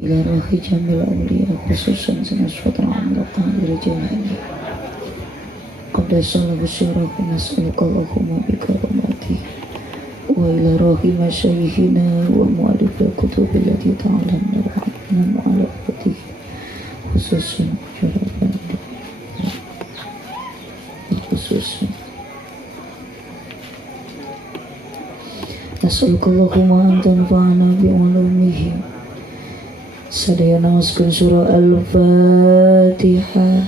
إلى روح جميع الأولياء خصوصا سنشفط عمد قادر جلاله قد صلب الشرف نسألك اللهم بكرامته وإلى روح مشايخنا ومؤلف الكتب التي تعلمنا وعلمنا مؤلفاته خصوصا خصوصا نسألك اللهم أن تنفعنا بعلومهم. Sadayana masukkan surah Al-Fatihah.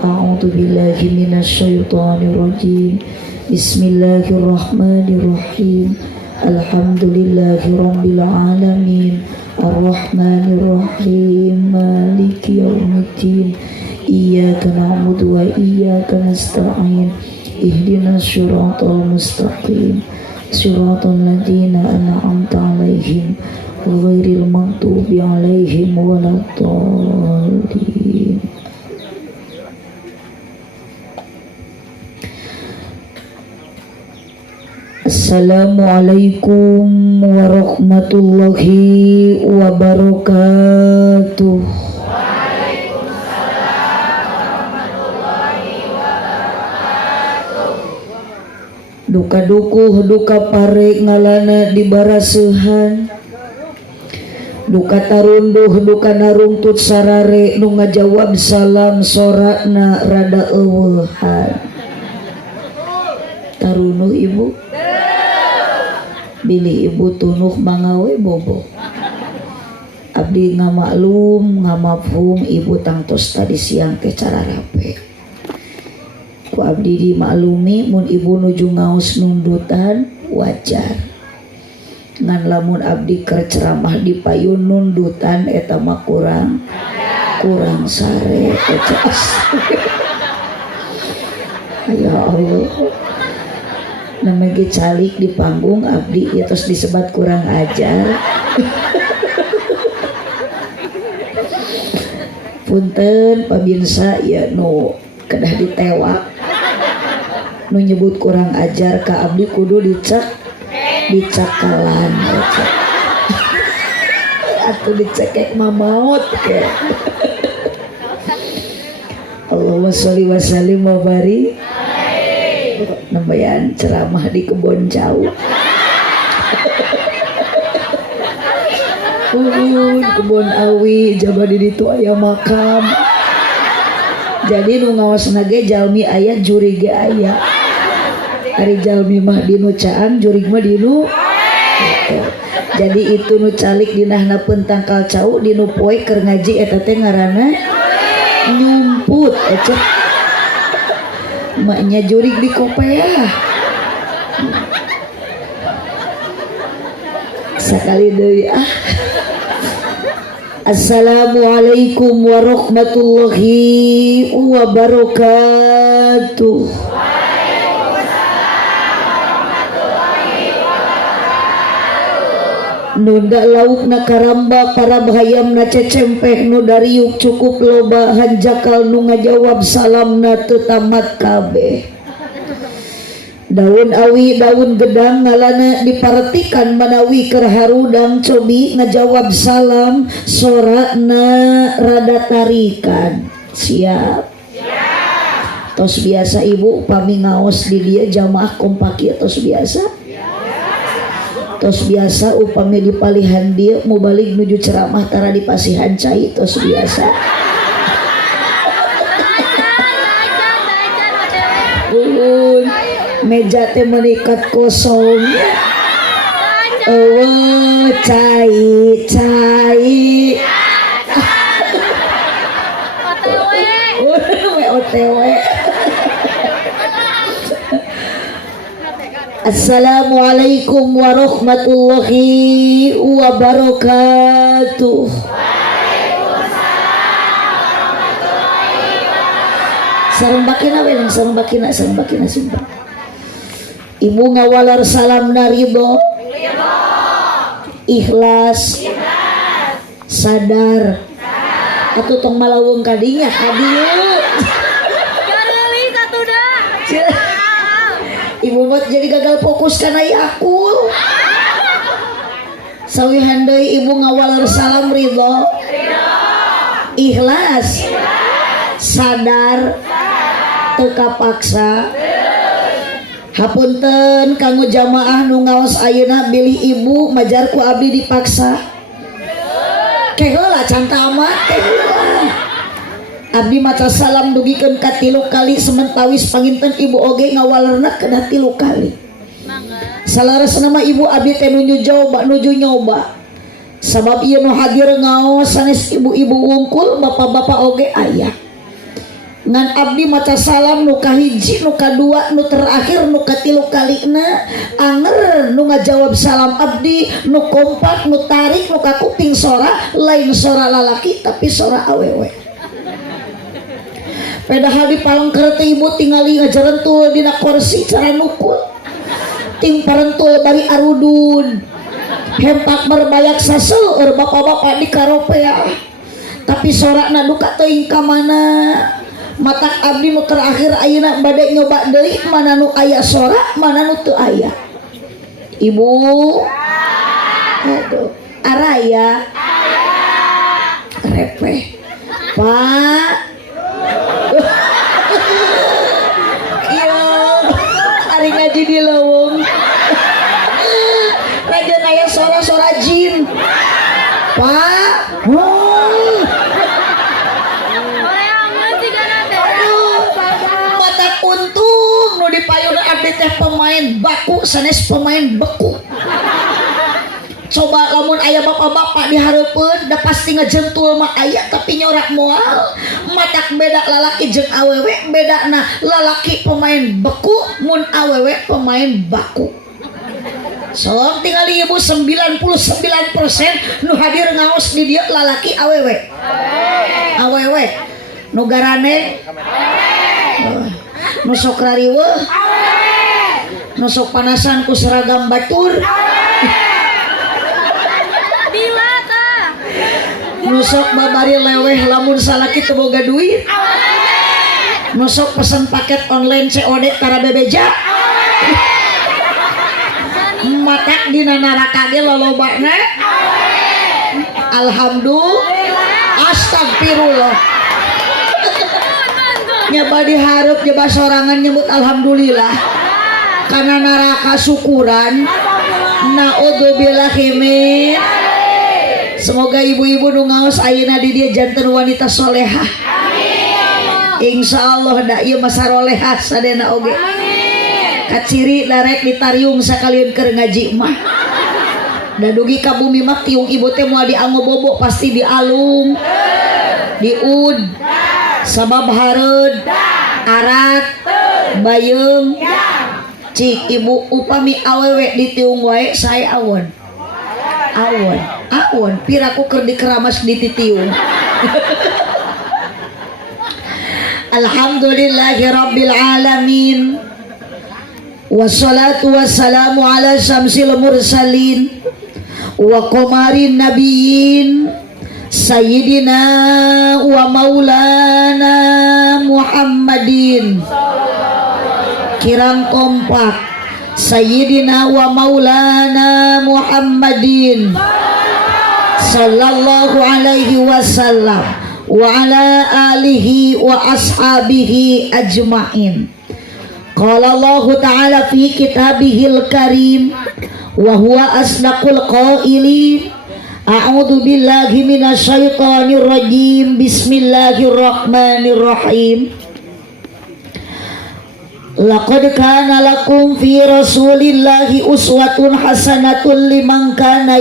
A'udzu billahi minasyaitonir rajim. Bismillahirrahmanirrahim. Alhamdulillahi rabbil alamin. Ar-Rahmanir Rahim. Maliki yaumiddin. Iyyaka na'budu wa iyyaka nasta'in. Ihdinas siratal mustaqim. Siratal ladzina an'amta 'alaihim ghairil maghdubi 'alaihim waladdallin. Assalamualaikum warahmatullahi wabarakatuh. Duka dukuh duka pare ngalana di baraseuhan. Duka tarunduh duka narungtut sarare nu ngajawab salam sorakna rada eueuhan. Tarunuh ibu? Bilih ibu tunuh mangawe bobo. Abdi ngamaklum ngamafhum ibu tangtos tadi siang teh cara rape. Ku abdi dimaklumi mun ibu nuju ngaos nundutan wajar. Ngan lamun abdi keur ceramah di payun nundutan eta mah kurang sare ecas. Ya Allah. Namanya calik di panggung abdi ya terus disebat kurang ajar. Punten pabinsa ya nu kedah ditewak nu nyebut kurang ajar ka abdi kudu dicakalan atau dicekek mamaut ke. Allahumma sholli wa sallim wa barik. Nambayan ceramah di kebon jauh. Kebon awi jaba di ditu aya makam. Jadi nu ngaosna ge jalmi aya juri ge aya. Ari jalmi mah dinu caang jurig mah dinu. Jadi itu nu calik dinahna pentangkal cau dinu poe keur ngaji eta teh ngaranna nyumput ecet. Maknya jurig di kopea. Sakali deui ah. Assalamualaikum warahmatullahi wabarakatuh. Nunda lauk na karamba para bahayam na cecempeh nu dariuk cukup loba hanjakal nu ngajawab salam na tetamat kabeh. Daun awi daun gedang ngalana diparetikan manawi keur harudang cobi ngajawab salam sorakna rada tarikan. Siap. Tos biasa ibu upami ngaos di dia jamaah kompak ya tos biasa. Tos biasa upami di palihan dia mau balik nuju ceramah tara di pasihan cai tos biasa. Meja teh menikat kosong. Cai OTW. Assalamualaikum warahmatullahi wabarakatuh. Sareng bakina simpang. Ibu ngawalar salam naribo. Ikhlas. Sadar. Atuh tong malawung kadinya hadieu. Ibu mah jadi gagal fokus karena aku. sawihan deui ibu ngawalar salam ridho ikhlas sadar teu kapaksa. Hapunten kanggo jamaah nu ngaos ayeuna bilih ibu majar ku abdi dipaksa. Keheula can tamat keheula. Abdi maca salam dugikeun ka 3 kali sementawis panginten ibu oge ngawalerna kedah 3 kali. Salaras nama ibu abdi teh nuju nyoba. Sabab ieu nu hadir ngaos sanes ibu-ibu wungkul, bapak-bapak oge aya. Ngan abdi maca salam nu kahiji, nu kadua, nu terakhir, nu katilu kalina anger nu ngajawab salam abdi, nu kompak, nu tarik, nu kakuping sora lain sora lalaki tapi sora awewe. Padahal di palengker teh ibu tingali ngajarentul dina kursi cara nukul ting parentul bari arudun hempak berbayak saseur bapak-bapak di karopea tapi sorakna duka teuing ka mana. Matak abdi nu terakhir ayeuna bade nyoba deui mana nu aya sorak mana nu teu aya. Ibu aduh araya repeh Pak iya ari ngaji di leuweung raja aya sora-sora jin Pak untung nu dipayuna abdi teh pemain baku sanes pemain beku. Coba lamun aya bapak-bapak dihareupeun da pasti ngajentul mah aya tapi nyorak moal. Matak beda lalaki jeung awewe, bedana lalaki pemain beku mun awewe pemain baku. Sok tingali ibu 99% nu hadir ngaos di dieu lalaki awewe. Awewe nu garane nusok rariweuh nusok panasan ku seragam batur nusok babari leweh lamun salaki teu boga duit nusok pesen paket online COD tara bebeja matak dina neraka ge lolobana alhamdulillah astagfirullah nyaba diharap nyaba sorangan nyebut alhamdulillah karena neraka syukuran naudzubillah min. Semoga ibu-ibu nu ngaos ayeuna di dieu janten wanita solehah insyaallah da ieu mah sarolehah sadena oge kaciri darek ditariung sakalian keur ngaji mah da dugi ka bumi mah tiung ibu teh moal dianggo bobo pasti dialung diud sabab hareud arat bayeung cik ibu upami awewe ditiung wae saya awon piraku keur dikeramas dititiung. Alhamdulillahirabbil alamin wassalatu wassalamu ala syamsil mursalin wa qamarin nabiyyin Sayyidina wa maulana Muhammadin kirang kompak Sayyidina wa maulana Muhammadin sallallahu alaihi wasallam wa ala alihi wa ashabihi ajma'in. Qala Allah ta'ala fi kitabihil karim wa huwa asdaqul qailin. A'udzu billahi minasyaitonir rajim. Bismillahirrahmanirrahim. Laqad kana lakum fi Rasulillahi uswatun hasanatun liman kana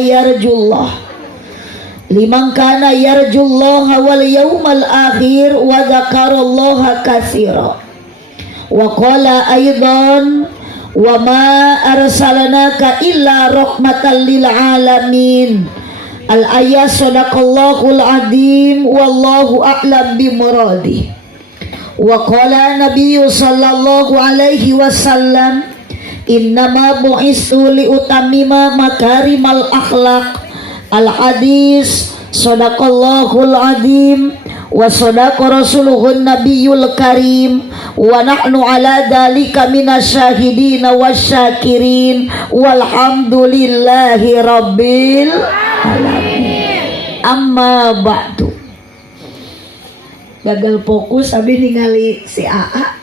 yarjullaha wal yawmal akhir wa dzakarallaha katsira. Wa qala aidan wa ma arsalnaka illa rahmatan lil alamin. Al-ayat sadaqallahul azim wallahu a'lam bimuradi. Wa qala nabiyyu sallallahu alaihi wasallam innama bu'istu li utammima makarimal akhlaq. Al-hadis sadaqallahul azim wa sadaqa rasuluhun nabiyul karim wa nahnu ala dzalika minasyahidin wasyakirin walhamdulillahi rabbil alamin. Amma ba'du. Gagal fokus abi ningali si AA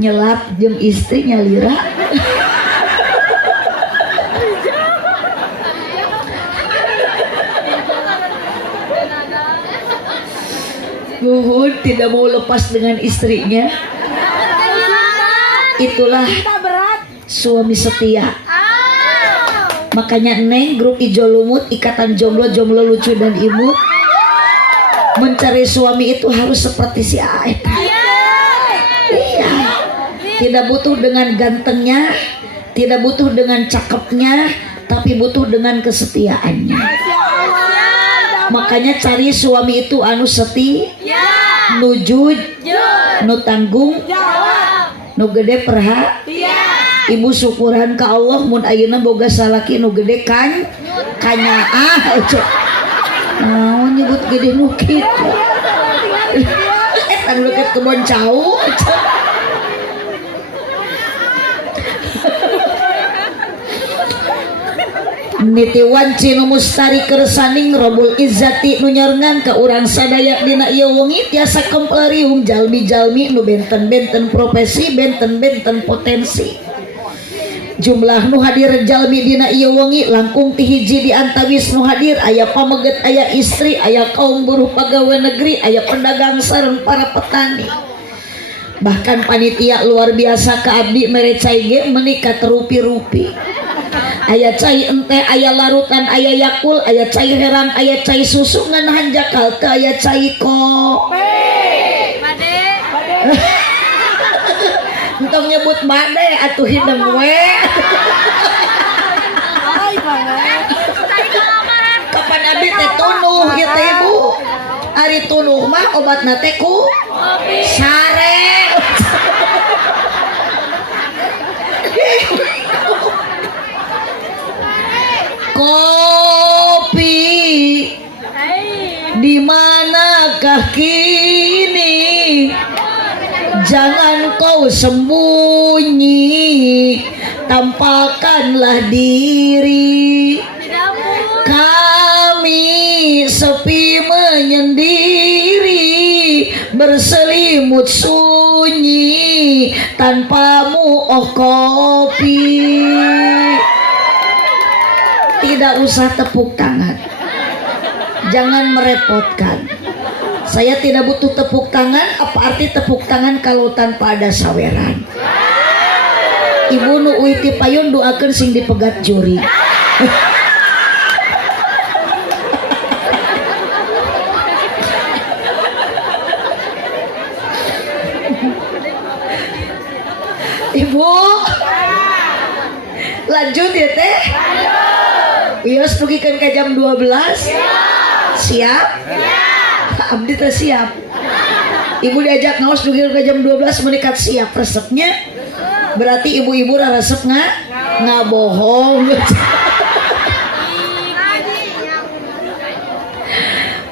nyelap jeung istri nyalira. Luhur tidak mau lepas dengan istrinya. Itulah suami setia. Makanya Neng grup Ijo Lumut ikatan jomblo-jomblo lucu dan imut mencari suami itu harus seperti si Aep. Iya. Tidak butuh dengan gantengnya, tidak butuh dengan cakepnya, tapi butuh dengan kesetiaannya. Makanya cari suami itu anu setia, nujud, nu tanggung, nu gede perhatian. Ibu syukuran ka Allah mun ayeuna boga salaki nu gede kan kanyaah. Naon nyebut gede nu kitu. Eta leukeut kebon cau. Nitiwan cinu mustari kersaning Rabbul Izzati nu nyarengan ka urang sadaya dina ieu wengi tiasa kemplariung jalmi-jalmi nu benten-benten profesi, benten-benten potensi. Jumlah nu hadir jalmi dina ieu wengi langkung ti hiji di antawis nu hadir aya pameget, aya istri, aya kaum buruh pagawe negeri, aya pedagang sareng para petani. Bahkan panitia luar biasa ka abdi mere cai ge meuni ka terupi-rupi. Aya cai ente, aya larutan, aya yakul, aya cai herang, aya cai susu nganahan jakal teu aya cai kopi. Entong nyebut made atuh hideng we. Kapan abdi teh tunuh ieu teh Ibu? Ari tunuh mah obatna teh ku sare. Kopi di manakah kini? Jangan kau sembunyi, tampakkanlah diri. Kami sepi menyendiri, berselimut sunyi, tanpamu oh kopi. Tidak usah tepuk tangan, jangan merepotkan. Saya tidak butuh tepuk tangan. Apa arti tepuk tangan kalau tanpa ada saweran? Ibu nu uiti payun doakeun sing dipegat juri. Ibu lanjut ya teh. Wios dugikeun ka jam 12. Siap? Abdi teh siap. Ibu diajak ngaos dugikeun ka jam 12 menikat siap resepnya. Berarti ibu-ibu resep ngabohong.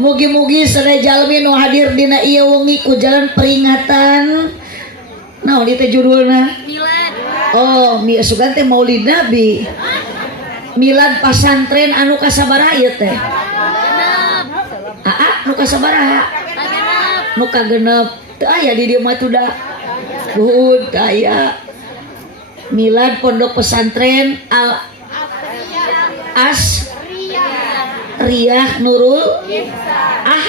Mugi-mugi sadaya jalmi nu hadir dina ieu wengi ku jalan peringatan. Naon ieu teh judulna? Milad. Oh, sugan teh Maulid Nabi. Milad pasantren anu kasabaraha ieu teh? Nu kasabaraha? Nu kagenep. Teu aya di dieu mah tuh da. Buhud aya. Milad pondok pesantren Al Riyah Nurul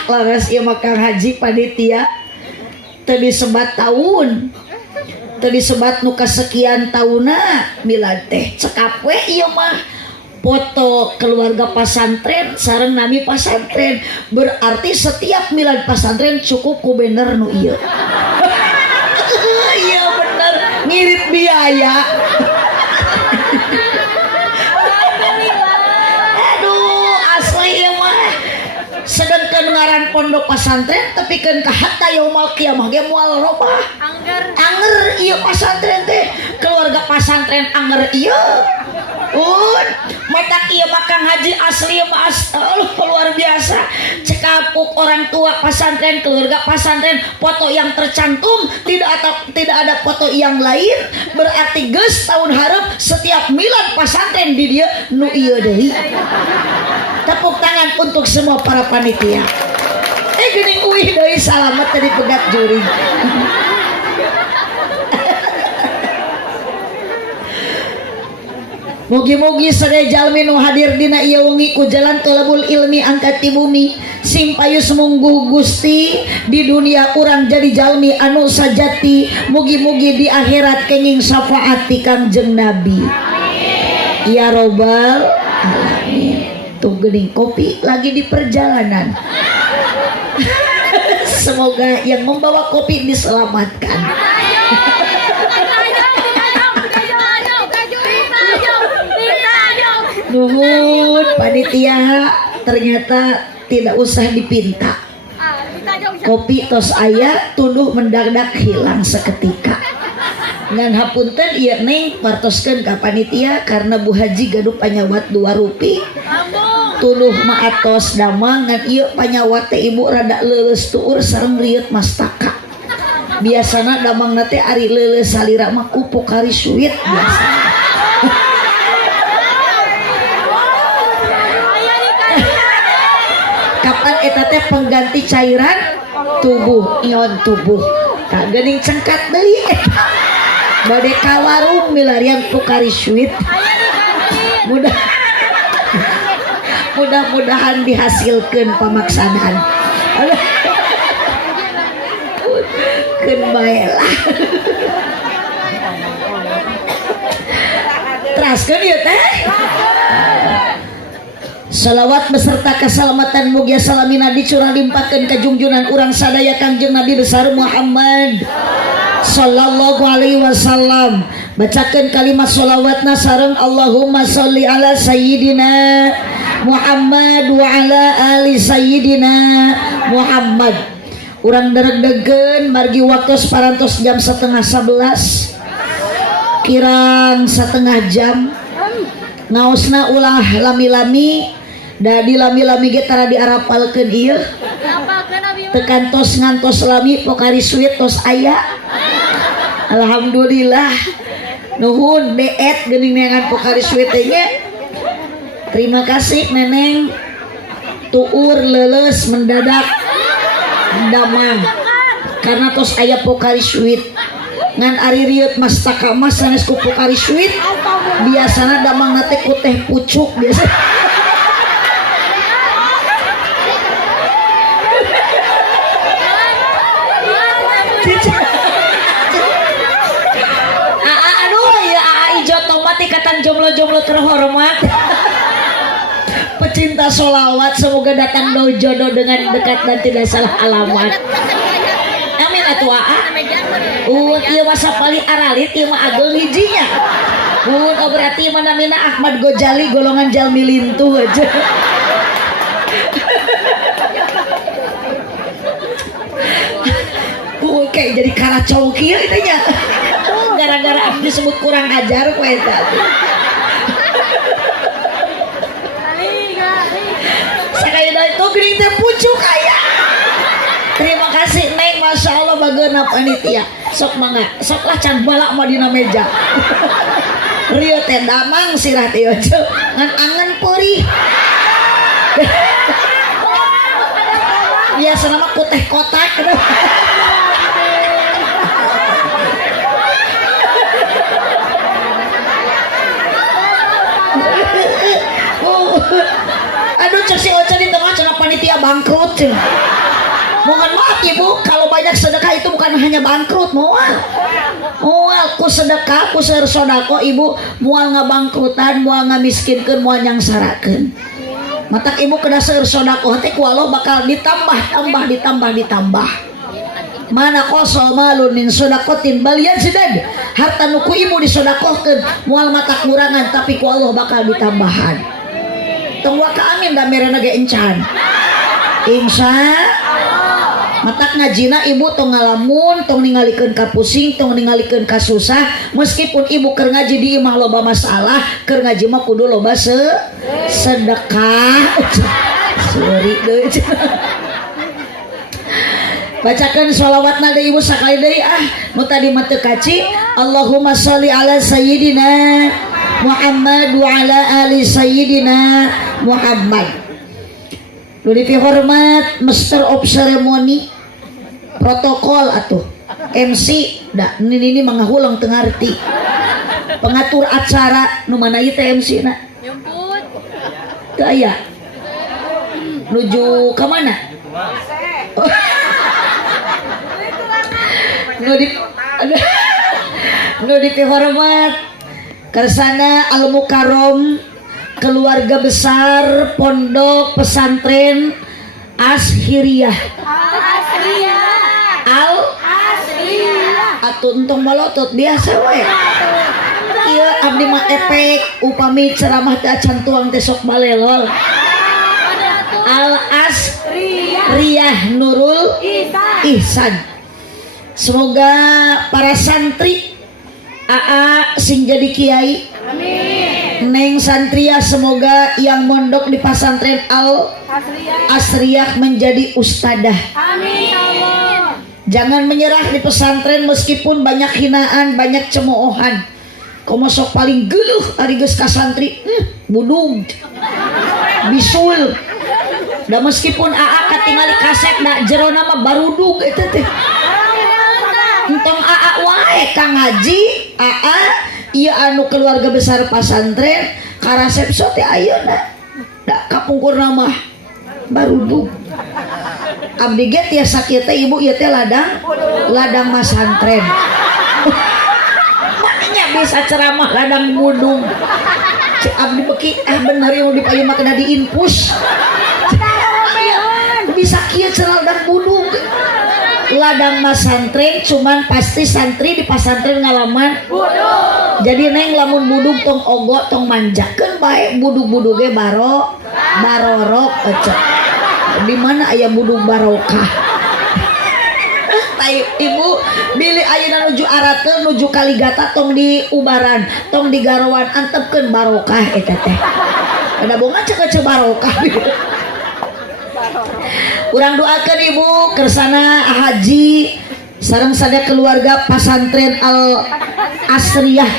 laras ieu mah Kang Haji panitia teu disebat tahun. Teu disebat nu kasekian tahunna milad teh. Cekap we ieu mah foto keluarga pesantren sareng nami pesantren. Berarti setiap milad pesantren cukup ku bener nu ieu. Iya bener ngirit biaya. Aduh asli ieu mah sedengkeun ngaran pondok pesantren tepikeun ka hatta yaumul kiamah ge moal robah. Anger ieu pesantren teh, keluarga pesantren anger ieu. Matak ieu mah Kang Haji asli mah luar biasa. Cekapuk Facebook orang tua pesantren, keluarga pesantren, foto yang tercantum, tidak ada foto yang lain, berarti geus tahun hareup setiap milad pesantren di dia nu ieu deui. Tepuk tangan untuk semua para panitia. Geuning uih deui salamet tadi pegat juri. Mugi-mugi sadaya jalmi nu hadir dina ieu wengi ku jalan thalabul ilmi angkat ti bumi simpayus mungguh Gusti di dunia urang jadi jalmi anu sajati, mugi-mugi di akhirat kenging syafaat ti Kangjeng Nabi. Amin. Ya robbal alamin. Tuh geuning kopi lagi di perjalanan. Semoga yang membawa kopi diselamatkan. Nuhun panitia, ternyata tidak usah dipinta. Kopi tos aya tunduh mendadak hilang seketika. Ngan hapunten ieu neng partoskeun ka panitia karena Bu Haji gaduh panyawat 2 rupi. Tunduh maatos damang ngan ieu panyawat teh ibu rada leuleus tuur sareng rieut mastaka. Biasana damang teh ari leuleus salira mah kupuk kari suit biasa. Kapan eta teh pengganti cairan tubuh, ion tubuh. Tak geuning cengkat deui eta. Bade ka warung milarian Pocari Sweat. Mudah-mudahan dihasilkeun pamaksanaan. Keun bae lah. Teraskeun ieu teh. Salawat beserta keselamatan mugia salamina dicurah limpahkeun ka junjungan urang sadaya Kangjeng Nabi besar Muhammad sallallahu alaihi wasallam. Bacakeun kalimat shalawatna sareng Allahumma sholli ala sayyidina Muhammad wa ala ali sayyidina Muhammad. Urang dereg-degen margi waktos parantos jam 10:30 kirang setengah jam ngaosna ulah lami-lami da di lami-lami ge tara diarapalkeun ieu tekan tos ngantos lami Pocari Sweat tos aya. Alhamdulillah nuhun deet geuning neangan Pocari Sweat nya. Terima kasih neneng tuur leuleus mendadak damang karena tos aya Pocari Sweat ngan ari rieut mastaka mas sanes ku Pocari Sweat biasana damang teh ku teh pucuk biasa. Ikatan jomblo-jomblo terhormat, pecinta sholawat, semoga datang do jodoh dengan dekat dan tidak salah alamat. Amin atuh aa. Ieu mah sapali aralit, ieu mah ageng hijinya. Berarti mana mina Ahmad Ghazali golongan jalmi lintuh aja. Kayak jadi karacau kieu itu nya. Gara-gara disebut kurang ajar ku eta. Sakayana itu geuning teh pucuk aya. Terima kasih Neng, Masya Allah bageuna panitia. Sok mangga, sok lah can balak mah dina meja. Rio teh damang sirah teh ngan angen peurih. Biasana mah ku teh kotak. Aduh cek si Ocha di tengah cenah panitia bangkrut. Mohon maaf ibu, kalau banyak sedekah itu bukan hanya bangkrut, mual ku sedekah, ku seueur sodako ibu, mual ngabangkrutan, mual ngamiskinkeun, mual nyangsarakeun. Matak ibu kena seueur sodako teh ku Allah bakal ditambah. Mana kosol malun min sodakotin balian sidad, harta nuku ibu disodakohkeun, mual mata kurangan tapi ku Allah bakal ditambahan. Tong waka amin da merena ge encan. Insya matak ngajina ibu tong ngalamun, tong ningalikeun ka pusing, tong ningalikeun ka susah. Meskipun ibu keur ngaji di imah loba masalah, keur ngaji mah kudu loba sedekah. Sorry deui. Bacakan sholawatna deui ibu sakali deui nu tadi mah teu kaci. Allahumma sholli ala sayyidina Muhammad wa ala ali sayyidina Muhammad. Nu dipihormat master of ceremony protokol atuh MC da ini mangahulang teu ngarti pengatur acara nu mana ieu teh MC na nyumput teu aya nuju ka mana nu dipihormat kersana Al Mukarrom keluarga besar pondok pesantren Ashiriyah Al atuh entong malotot biasa we ieu abdi mah efek upami ceramah teh acan tuang teh sok balelol Al Asriyah Nurul Ihsan. Semoga para santri AA sing jadi kiai Neng Santria semoga yang mondok di pesantren Al Asriyah menjadi ustadah. Amin Allah. Jangan menyerah di pesantren meskipun banyak hinaan, banyak cemoohan. Komo sok paling geluh ari geus ka santri, budug. Bisul. Da meskipun AA katingali kaset da jerona mah barudug eta teh. Entong AA wae ka ngaji, AA ieu anu keluarga besar pesantren karasepso teh ayeuna. Da kapungkurna mah barudug. Abdi ge tiasa kieu teh ibu ieu teh ladang masantren. Makanya bisa ceramah ladang budung. Cik abdi beki bener yang dipayu mah kena diinfus. Bisa kieu cenah ladang budung. Ladang masantren cuman pasti santri di pesantren ngalaman budug. Jadi neng lamun budug tong ogo tong manjakeun bae budug-budug ge barorok ecek. Di mana aya budug barokah? Taib ibu bilih ayeuna nuju Arateun nuju Kaligata tong di Ubaran, tong di Garowan antepkeun barokah eta teh. Ada bongan cek barokah. Urang doakeun ibu kersana haji sareng sadaya keluarga pesantren Al Asriyah.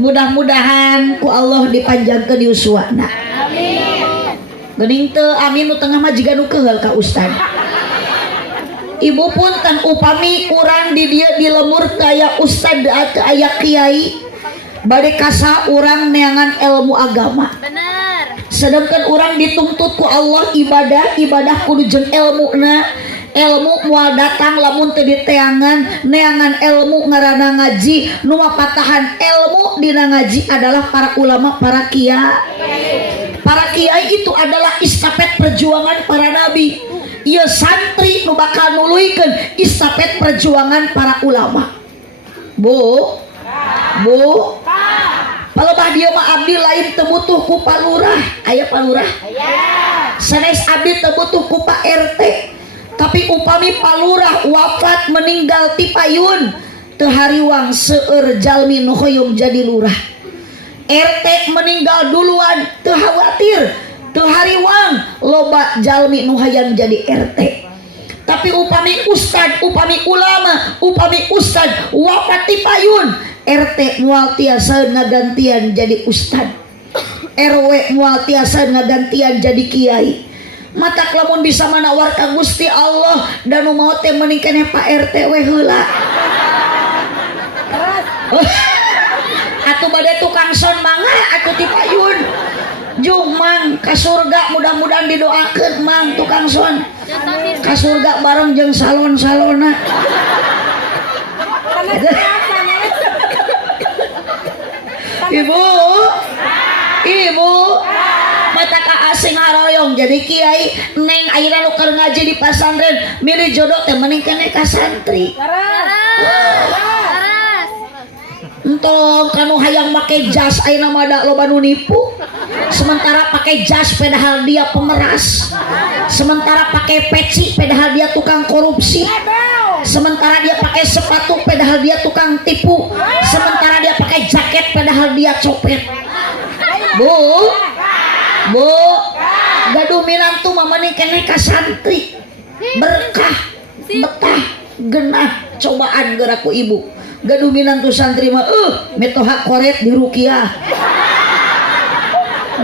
Mudah-mudahan ku Allah dipanjangkeun yuswana. Amin. Geuning teu amin nu tengah mah jiga nu keheul ka ustad. Ibu punten upami urang di dieu di lemur teu aya ustad teu aya kiai bade kasa urang neangan ilmu agama. Bener. Sedangkan urang dituntut ku Allah ibadah kudu jeung ilmuna. Ilmu moal datang lamun teu diteangan neangan ilmu ngaranna ngaji. Nu mapatahan ilmu dina ngaji adalah para ulama, para kiai. Para kiai itu adalah istafet perjuangan para nabi. Ieu santri nu bakal nuluykeun istafet perjuangan para ulama. Bu. Palebah dia mah abdi lain teu butuh ku palurah. Aya palurah? Aya. Sanes abdi teu butuh ku Pak RT. Tapi upami palurah wafat meninggal ti payun teu hariwang seueur jalmi nu hoyong jadi lurah. RT meninggal duluan teu khawatir teu hariwang loba jalmi nu hayang jadi RT. Tapi upami ustad, upami ulama, upami ustad wafat ti payun, RT moal tiasa ngagantian jadi ustad, RW moal tiasa ngagantian jadi kiai. Matak lamun bisa manawarkan Gusti Allah dan nu mau teh mending keneh Pak RT we heula. Atuh bade tukang son mangga atuh ti payun. Jung mang ka surga mudah-mudahan didoakeun mang tukang son. Ka surga bareng jeung salon-salona. Ibu mata ka asing haroyong jadi kiai neng ayeuna nu keur ngaji di pesantren milih jodoh teh mending keneh ka santri. Entong kanu hayang make jas ayeuna mah da loba nu nipu. Sementara pakai jas padahal dia pemeras. Sementara pakai peci padahal dia tukang korupsi. Sementara dia pakai sepatu padahal dia tukang tipu. Sementara dia pakai jaket padahal dia copet. Bu, gaduh minantu mah mending keneh ka santri. Berkah. betah genah cobaan geraku ibu gaduh minantu santri mah metoha koret di rukiah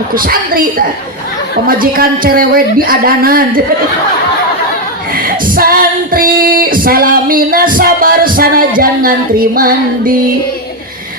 ku santri tah pemajikan cerewet di adanan santri salamina sabar sanajan ngantri mandi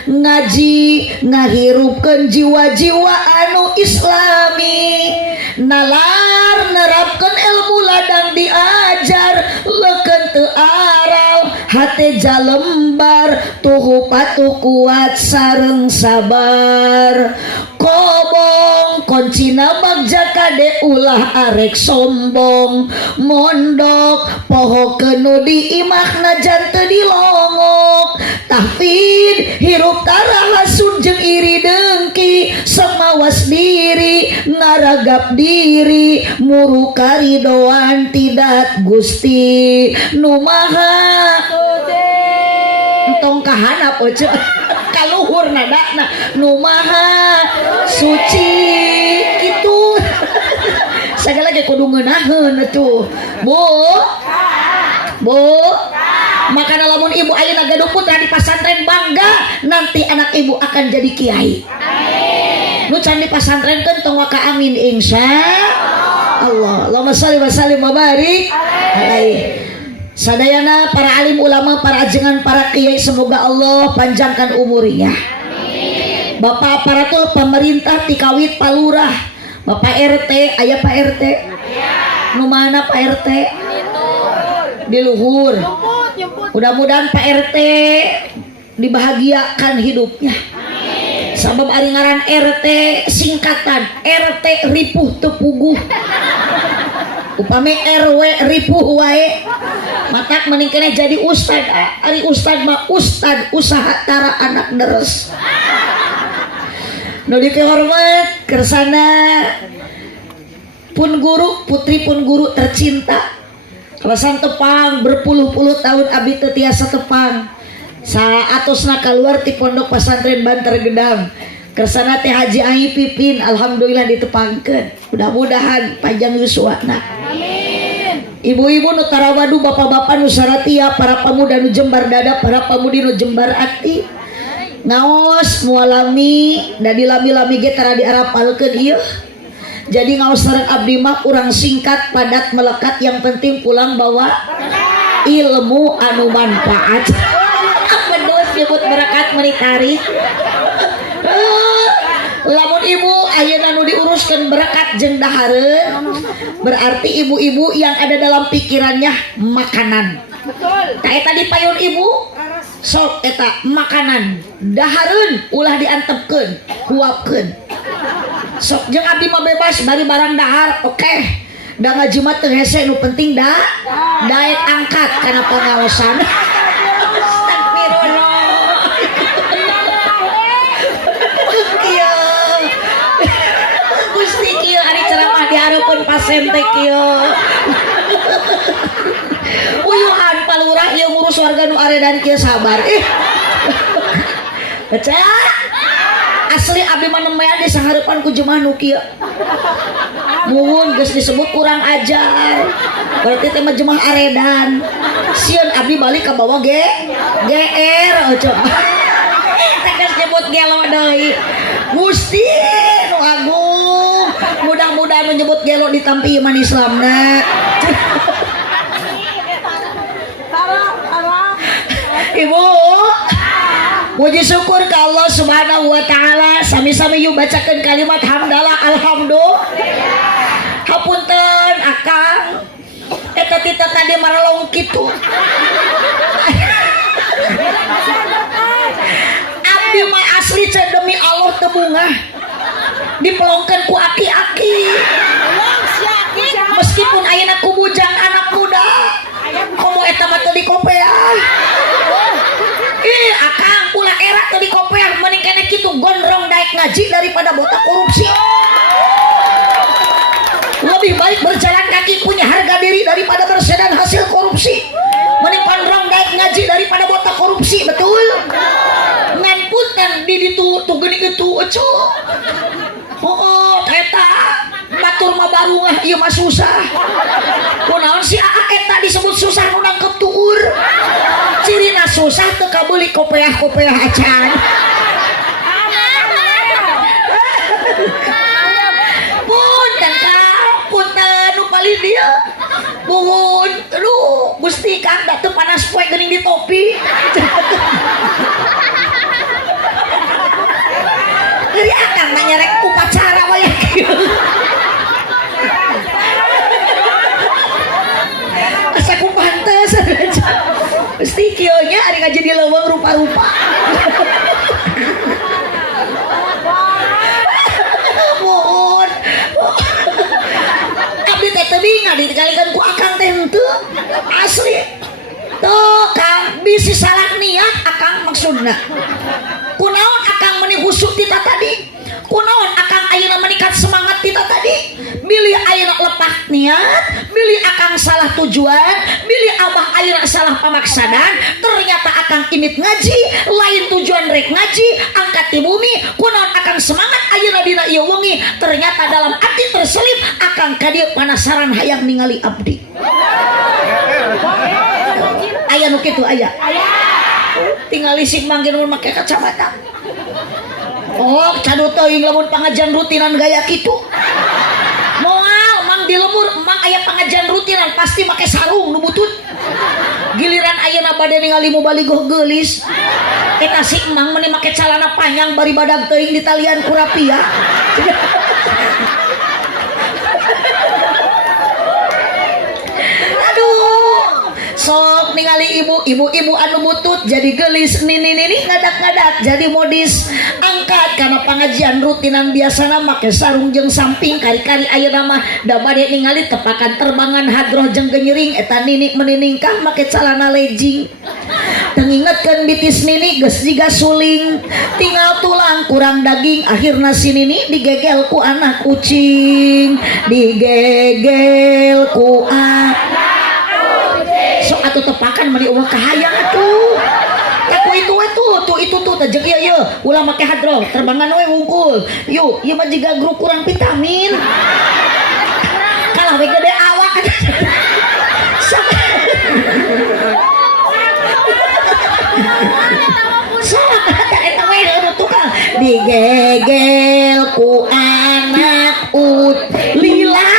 ngaji ngahirupkeun jiwa-jiwa anu islami nalar nerapkeun ilmu ladang diajar leukeun teu aral hate jalembar tuhu patuh kuat sareng sabar kobong koncina bagja kade ulah arek sombong mondok poho kenu diimahna jan teu dilongok tahfid hirup tarahasud jeung iri dengki semawas diri ngaragap diri muru karidoan tidak Gusti nu maha entong kahanap oce kaluhur nadana nu maha suci gitu sagala ge kudu ngeunaheun atuh bu makana lamun ibu ayeuna gaduh putra di pasantren bangga nanti anak ibu akan jadi kiai nu can di pasantren keun tong waka amin insya Allah Allahumma shalli wa sallim wa barik alaihi sadayana para alim ulama para ajengan para kiai semoga Allah panjangkan umurnya Bapak aparatur pemerintah tikawit palurah Bapak RT aya Pak RT nu mana Pak RT di luhur mudah-mudahan Pak RT dibahagiakan hidupnya sabab ari ngaran RT singkatan RT ripuh tepuguh upami RW ripuh wae matak mending kena jadi ustad ari ustad mah ustad usaha tara anak deres nu dihormat kersana pun guru putri pun guru tercinta kawasan Tepang berpuluh-puluh tahun abdi teu tiasa tepang saatosna kaluar ti pondok pesantren Bantar Gedang kersana teh Haji Ai Pipin alhamdulillah ditepangkeun mudah-mudahan panjang yuswana amin ibu-ibu nu tarawadu bapak-bapak nu saratia para pamuda nu jembar dada para pamudi nu jembar ati ngaos mualami da dilami-lami ge tara diarapalkeun ieu jadi ngaos sareng abdi mah urang singkat padat melekat yang penting pulang bawa ilmu anu manfaat nyebut berkat menitari lamun ibu ayeuna nu diuruskeun berkat jeung dahareun berarti ibu-ibu yang ada dalam pikirannya makanan betul tah eta dipayun ibu sok eta makanan dahareun ulah diantepkeun huapkeun sok jeung abdi mah bebas bari barang dahar oke da ngaji mah teu hese nu penting daek angkat kana pangaosan diharapkan pasien teh kieu uyuhan palurah ieu ngurus warga nu aredan kieu sabar baca asli abdi mah nemean di sahareupan ku jemaah nu kieu muhun geus disebut kurang ajar berarti teh mah jemaah aredan sieun abdi balik ka bawah GR ojo teh geus nyebut gelo deui Gusti nu agung mudah-mudahan menyebut gelo ditampi iman Islamna ibu puji syukur ke Allah subhanahu wa ta'ala sami-sami yuk bacakan kalimat hamdalah alhamdulillah hapunten akang eta tita tadi maralong kitu abdi mah asli demi Allah tebungah dipelongkan ku aki-aki meskipun ayeuna ku bujang anak muda komo eta mah teu dikopeah akang ulah era teu dikopeah mending keneh kitu gondrong daek ngaji daripada botak korupsi lebih baik berjalan kaki punya harga diri daripada bersedan hasil korupsi mending gondrong daek ngaji daripada botak korupsi betul ngan punten di ditu tu geuning itu ecu eta batur mah baru ieu mah susah kunaon si eta disebut susah nu susah tuh kabeli kopiah acan. Punten Kang, punten nu paling dia. Buhun, lu Gusti Kang da teu panas poe geuning di topi. Jadi akang mah nyerek upacara wae kieu. Asa ku pantes. Pasti kieu nya ari ngaji di leuweung rupa-rupa. Mohon. Abdi teh teu bingung dikalikeun ku akang teh henteu. Asli. Tuh Kang bisi salah niat akang maksudna. Kunaon akang meuni husuk tita tadi? Kunaon akang ayeuna meningkat semangat tita tadi? Milih ayeuna lepas niat, milih akang salah tujuan, milih abah ayeuna salah pamaksadan, ternyata akang imit ngaji, lain tujuan rek ngaji, angkat ti bumi, kunaon akang semangat ayeuna dina ieu wengi, ternyata dalam hati terselip akang ka dieu panasaran hayang ningali abdi. Aya nu kitu aya. Tinggal isik manggil mun make kacamata. Oh, cadu teuing lamun pangajian rutinan gaya kitu. Moal mang di lembur mang aya pangajian rutinan pasti make sarung nu butut. Giliran ayeuna bade ningali mubalighah geulis. Eta si emang meuni make calana panjang bari badag teuing ditalian ku rapia. Sok ningali ibu anu butut jadi gelis nini ngadak jadi modis angkat karena pengajian rutinan biasana make sarung jeung samping kari-kari ayeuna mah da bade ningali tepakan terbangan hadroh jeung genyering eta nini meniningkah make celana legging tengingetkeun bitis nini geus jiga suling tinggal tulang kurang daging akhirna si nini digegel ku anak kucing digegel ku anak sok atuh tepakan meuni eueuh kahayang atuh. Taku itu tuh jeung ieu ulah make hadroh terbangan we wungkul. Yuk, ieu mah jiga grup kurang vitamin. Kalah we gede awak. Sok eta we tukang digegel ku anak lila.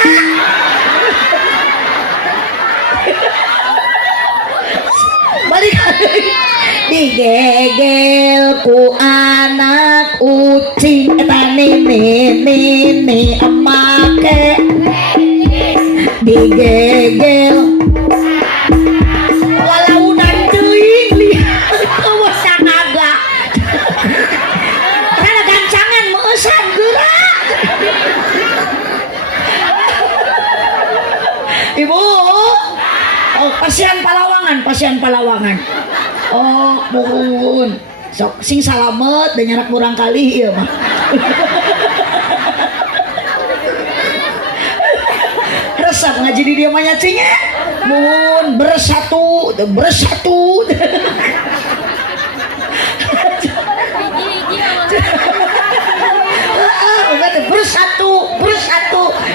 Digegel ku anak ucing eta nene emake digegel walaunan teuing lihat awas sanaga kana gancangan meusan geura Ibu pasien Palawangan. Oh, mohon. Sok sing salamet dan nyarak murang kali ieu mah. Resep ngaji di dieu mah nya cinya. Mohon bersatu. Bersatu.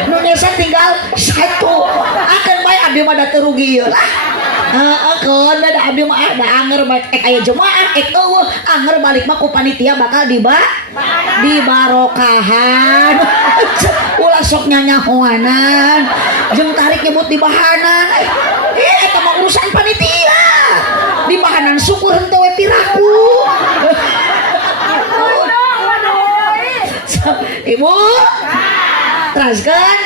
Indonesia tinggal satu. Akan bae abdi mah da teu rugi ieu lah. Keun da abdi mah da anger aya jemaah eueuh anger balik mah ku panitia bakal dibarokahan. Ulah sok nyanyahoanan jeung tarik nyebut di bahanan. Eta mah urusan panitia. Di bahanan syukur henteu we piraku. Ibu teraskeun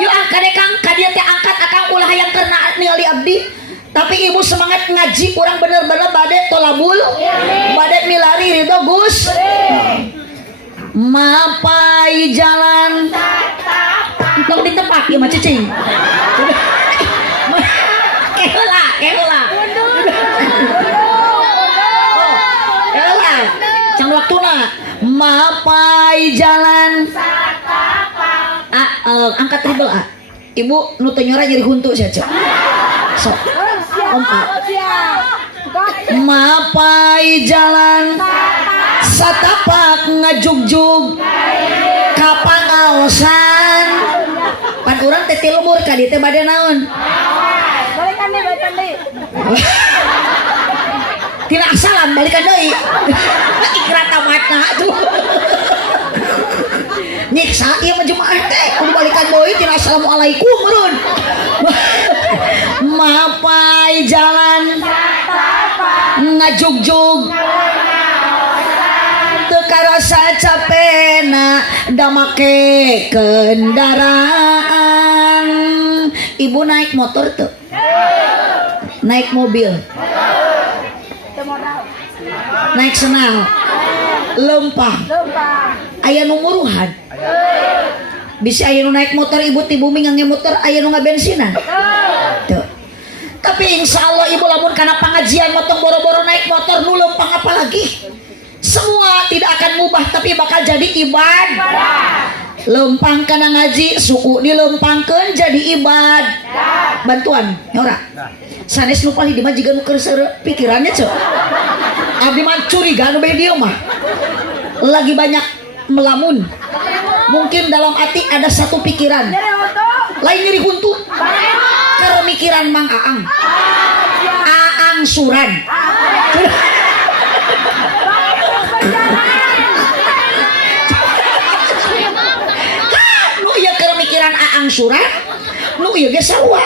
yuk kade Kang kadieu teh angkat akang ulah hayang keurna ningali abdi tapi ibu semangat ngaji kurang bener-bener bade tolabul bade milari ridho Gus mapai jalan tong ditepak ieu mah cicing keheula can waktuna mapai jalan angkat tribel ibu nu teu nyora jadi huntu saja sok mapai jalan satapak ngajugjug kapangaosan pan urang teh ti lumur ka dieu teh bade naon Tina salam balikan deui. Ikrar tamatna tuh. Nyiksa ieu mah jemaah teh kudu balikan deui tina assalamualaikum meureun. Mapai jalan ngajugjug teu karasa capena da make kendaraan. Ibu naik motor tuh, naik mobil, naik senal, lempang, aya nu muruhan. Bisa aya nu naik motor ibu ti bumi ngangge motor, aya nu ngabensinan. Tuh. Tapi insya Allah ibu lamun karena pengajian motong boro-boro naik motor nu lempang apalagi. Semua tidak akan mubah tapi bakal jadi ibadah. Lempang kana ngaji suku dilempangkeun jadi ibad. Bantuan nya ora. Sanes nu paling di mah jiga nu keur pikirannya ceu. Abdi mah curiga nu bae dieu mah. Lagi banyak melamun. Mungkin dalam hati ada satu pikiran. Lain nyeri huntu. Keur mikiran Mang Aang. Aang suran. Aang surat nu ieu ge sarua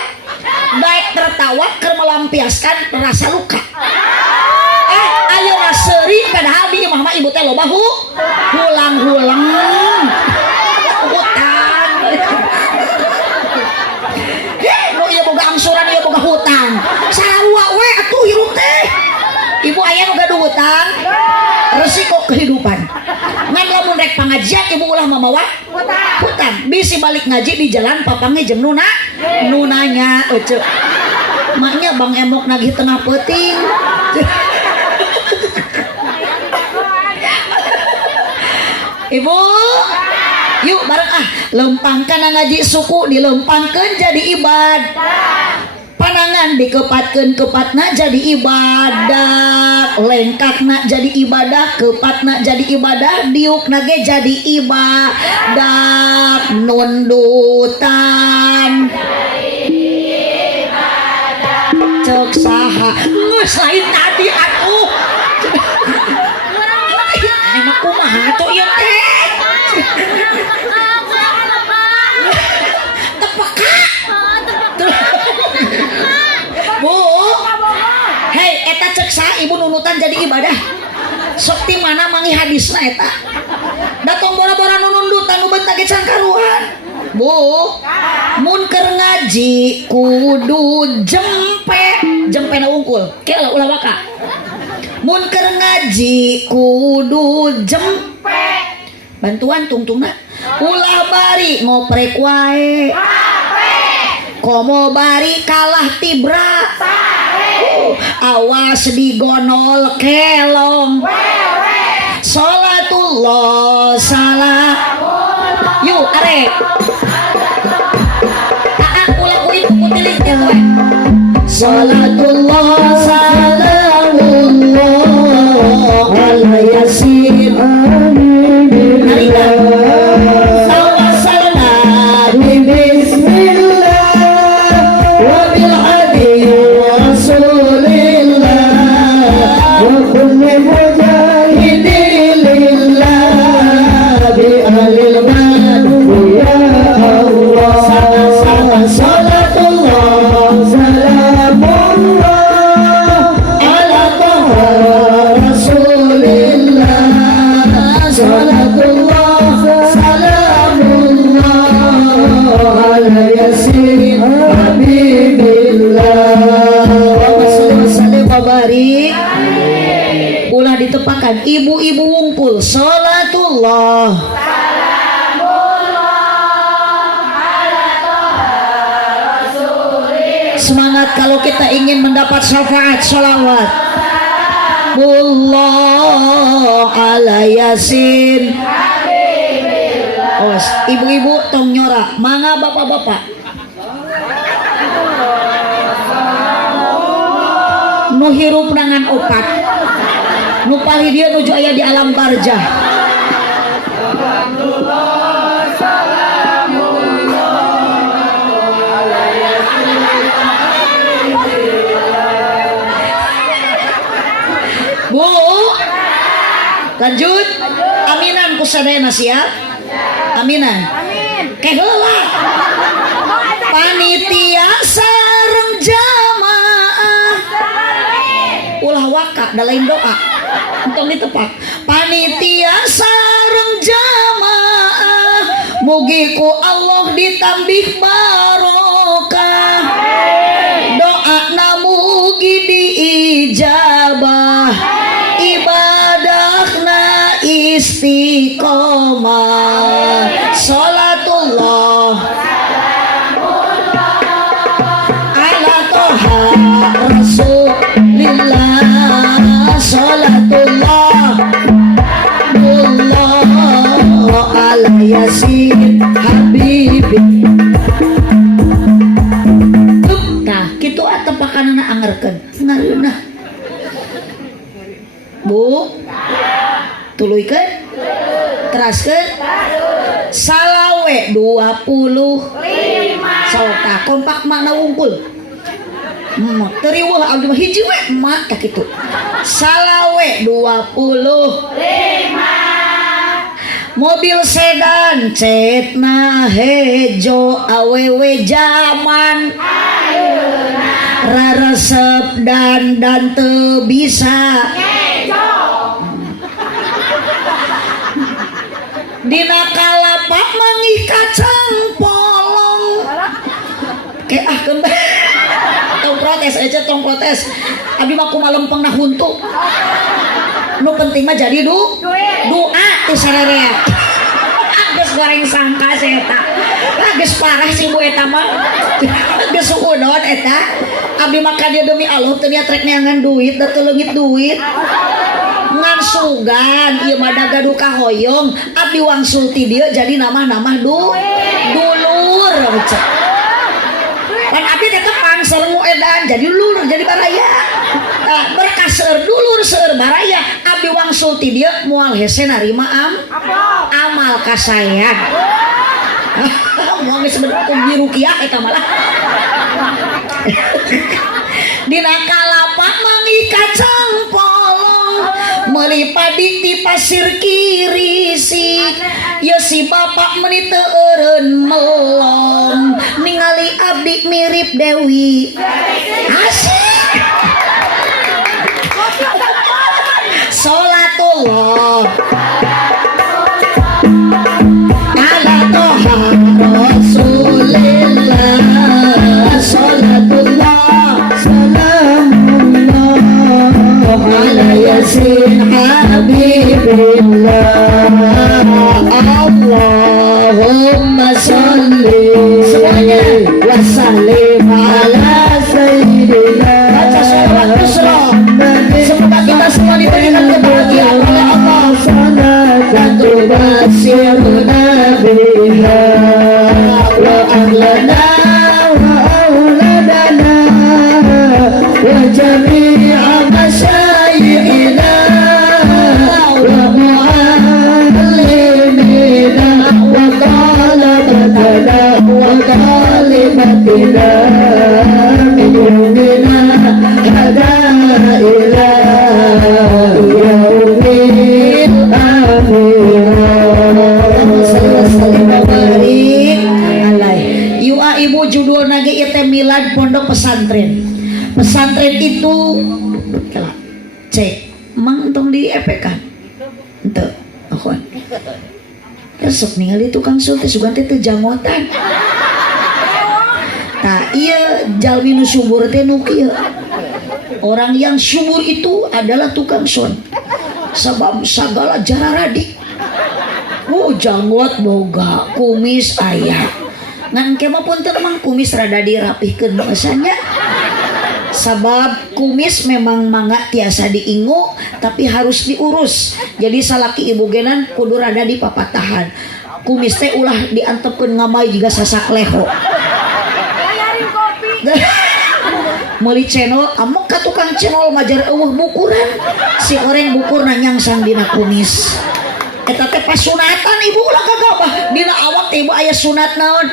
baik tertawa keur melampiaskan rasa luka. Ayeuna seuri padahal di imah mah ibu teh loba hulang-hulang hutang. Nu ieu boga angsuran ieu boga hutang. Sarua we atuh hirup teh. Ibu aya nu gaduh hutang. Resiko kehidupan. Ngan lamun rek pangajian ibu ulah mamawa hutang. Bisi balik ngaji di jalan papange jeung nunanya ece. Maknya Bang Emok nagih tengah peuting. Ibu, yuk bareng lempang kana ngaji suku dilempangkeun jadi ibad. Panangan dikepatkeun kepatna jadi ibadah, lengkakna jadi ibadah, kepatna jadi ibadah, diukna ge jadi ibadah, nundutan cek saha geus lain tadi atuh. Emang kumaha atuh ieu teh? Bu, hei, eta cek saha ibu nunutan jadi ibadah. Sok ti mana mangi hadisna eta. Datong bora-bora nunundutan nu beunta ge can karuan. Bu, mun keur ngaji kudu jempena ungkul. Kela ulah waka. Mun keur ngaji kudu jempe. Bantuan tungtungna. Ulah bari ngoprek wae. Komo bari kalah tibra. Awas digonol kelong. Salatullah salam. Yuk are. Ulah kuit putih we. Salatullah salamullah ala yasin. Ulah ditepakan ibu-ibu wungkul salatullah semangat kalau kita ingin mendapat syafaat sholawat Allah ala yasin. Awas ibu-ibu tong nyorak mangga bapak-bapak nu hirup dengan opat nu pali dia nuju aya di alam barjah. Lanjut. Aminan ku sadayana siap. Aminan. Keheula. Panitia sareng jamaah. Ulah waka da lain doa. Entong ditepak. Panitia sareng jamaah. Mugi ku Allah ditambih barokah. Doa na mugi diijabah. Ibadahna istiqomah. Salatullah ala toha rasulillah. Salatullah ala yasin habibi. Tah kitu atepakanana angerkeun ngareuna Bu tuluykeun teraskeun salawe 25 sok kompak mana wungkul teriweuh abdi mah hiji we emak tah kitu salawe 25 mobil sedan cetna hejo awewe zaman raresep dan teu bisa dina kalapak mangih kacang polong ke kembe tong protes aja tong protes abi mah kumaha lempeng na huntu nu penting mah jadi doa teh sarerea geus goreng sangka eta geus parah si bu eta mah geus suudon eta abi mah ka dia demi Allah teu nia trek neangan duit da teu leungit duit ngan sugan ieu mah da gaduh kahoyong abdi wangsul ti dieu jadi namah-namah dulur kan abdi teh tepang sareng edan jadi dulur jadi baraya berkah seueur dulur seueur baraya abdi wangsul ti dieu moal hese narima amal kasayan moal geus bener rukiah eta malah dina kalapak mangi kacang polong meuli padi ti pasir kirisi ya si bapak meuni teu eureun melong ningali abdi mirip Dewi asik salatullah ala toha rasulillah salatullah salamullah ala yasin habibillah Allahumma salli semuanya wa sallim ala sayyidina baca sholawat yusra semoga kita semua diberikan kebahagiaan oleh Allah dan tubasiruna biha wa ahlana wa auladana wa jami'a masyayikhina wa mu'allimina wa talabatana wa talibatina min dunina hada ila yaumil akhir. Yua ibu judul nage ite milad pondok pesantren. Pesantren itu cek emang entong di epekan ente akuan besok ningali tukang sul teh sugan teh teu jangotan tah ieu jalmi nu subur teh nu kieu orang yang subur itu adalah tukang son sebab sagala jararadi janggot boga kumis aya ngan kemah pun teu mang kumis rada dirapihkeun bahasanya sabab kumis memang mangga tiasa diingu tapi harus diurus jadi salaki ibu genan kudu rada dipapatahan kumis teh ulah diantepkeun ngamai juga sasak leho meuli cenol amok ka tukang cenol majar eueuh bukuran si oreng bukur nanyangsang dina kumis eta teh pas sunatan ibu ulah gagabah dina awak teh ibu aya sunat naon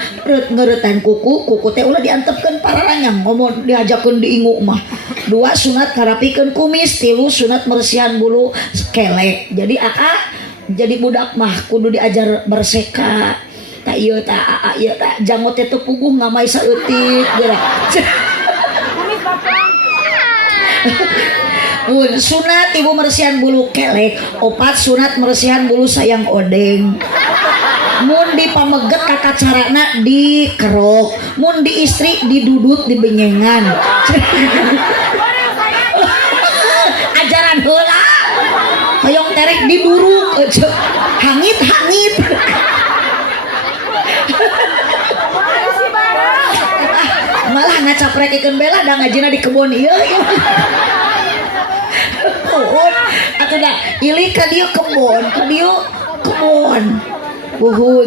ngeuretan kuku teh ulah diantepkeun pararanyang ngomong diajakeun diingu mah 2 sunat karapikeun kumis, 3 sunat mersihan bulu kelek. Jadi jadi budak mah kudu diajar berseka. Tak ieu tak ieu tak jangot teh puguh ngamai saeutik geura. Sunat ibu mersihan bulu kelek, 4 sunat mersihan bulu sayang odeng. Mun di pameget kata carana dikerok, mun di istri didudut di benyengan. Ajaran heula hoyong terek diduruk hangit malah ngacaprek bela da ngajina di kebun ieu atau dah ili ka dieu kebun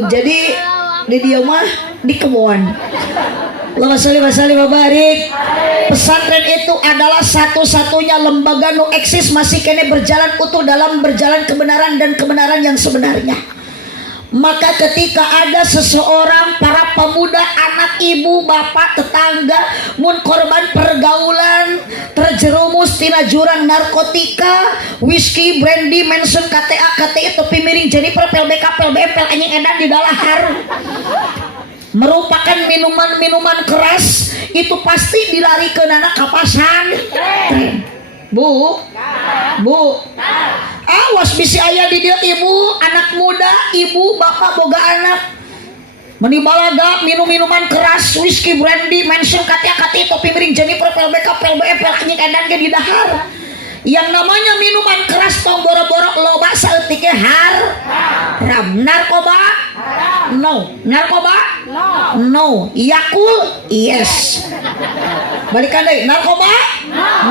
jadi di dia mah di kebun. Allahumma sholli wa sallim wa barik. Pesantren itu adalah satu-satunya lembaga nu eksis masih kene berjalan utuh dalam berjalan kebenaran dan kebenaran yang sebenarnya. Maka ketika ada seseorang, para pemuda, anak, ibu, bapak, tetangga mun korban pergaulan terjerumus tina jurang narkotika, whisky, brandy, mention, KTA, KTI, topi miring, Jennifer, PLBK, PLBM, pel anjing edan di dalahar merupakan minuman-minuman keras, itu pasti dilarikeun anak ka pasantren. Bu, awas bisi aya di dia ibu, anak muda, ibu, bapak boga anak menibalaga minum-minuman keras, whisky, brandy, mention, KTA, topi miring, Jennifer, PLBK, PLBM, pel anjing edan ge di dahar. Yang namanya minuman keras tong boro-boro loba saeutiknya haram. Narkoba? No. Narkoba? No. Yakul? Yes. Balikan deui. Narkoba?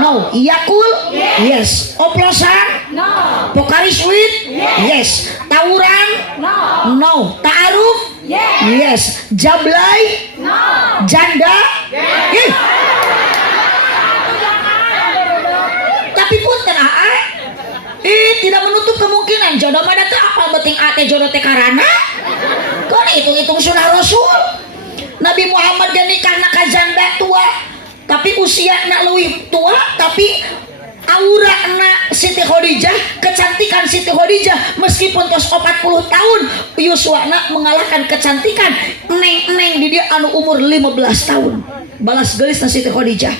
No. Yakul? Yes. Oplosan? No. Pokari sweet? Yes. Tawuran? No. Ta'aruf? Yes. Jablay? No. Janda? Yes. Tapi pun tidak menutup kemungkinan jodoh mana teh apa penting ate jodoh teh karana kan hitung-hitung sunnah Rasul. Nabi Muhammad dan nikahna ka janda tua tapi usia nak leuwih tua, tapi aura na Siti Khadijah, kecantikan Siti Khadijah meskipun tos 40 tahun yuswana mengalahkan kecantikan neng di dia anu umur 15 tahun. Balas gelis na Siti Khadijah.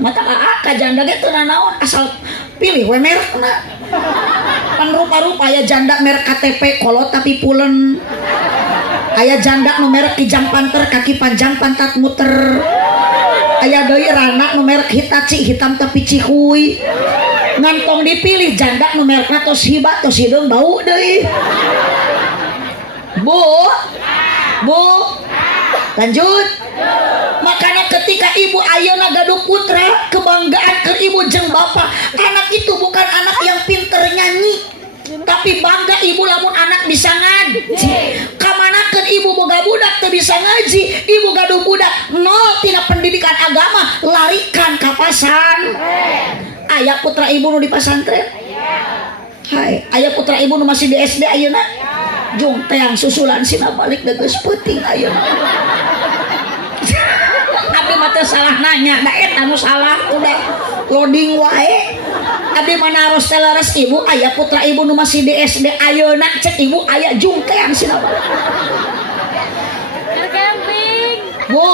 Mata ka janda ge teu naon asal pilih we merekna. Pan rupa-rupa aya janda merek KTP kolot tapi pulen. Aya janda nu merek Kijang Panter kaki panjang pantat muter. Aya deui rana nu merek Hitachi hitam tapi cihuy. Ngantong dipilih janda nu merekna tos hiba tos hideung bau deui. Bu, lanjut. Makanya ketika ibu ayeuna gaduh putra, kebanggaan ke ibu jeung bapak. Anak itu bukan anak yang pinter nyanyi, tapi bangga ibu lamun anak bisa ngaji. Kamanakeun ibu boga budak teu bisa ngaji, ibu gaduh budak nol tina pendidikan agama, larikan ka pasan. Aya putra ibu nu di pasantren? Hai, aya putra ibu nu masih di SD ayeuna? Jung teang susulan sina balik da geus peuting ayeuna. Abi mah teu salah nanya, da eta nu salah udah loading wae. Abi mah naros teh leres ibu, aya putra ibu nu masih di SD ayeuna cek ibu aya jung teang sina balik. Bu,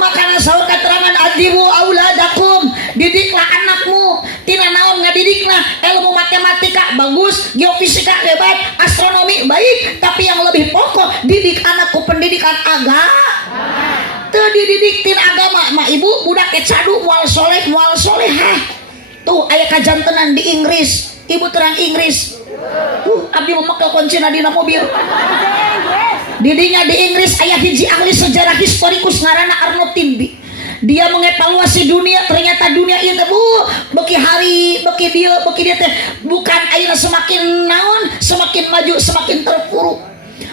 makana saur katerangan adibu auladakum, didiklah anakmu. Tina naon ngadidikna, ilmu matematika bagus, geofisika hebat, astronomi baik, tapi yang lebih pokok didik anakku pendidikan agama. Teu dididik tina agama, mah ibu budak ke cadu moal solehah. Tuh aya kajantenan di Inggris, ibu terang Inggris. Abdi memakai kuncina dina mobil. Didinya di Inggris aya hiji ahli sejarah historikus ngaranna Arnold Toynbee. Dia mengevaluasi dunia, ternyata dunia ieu teh beki hari beki dia teh bukan ayeuna semakin naon, semakin maju semakin terpuruk.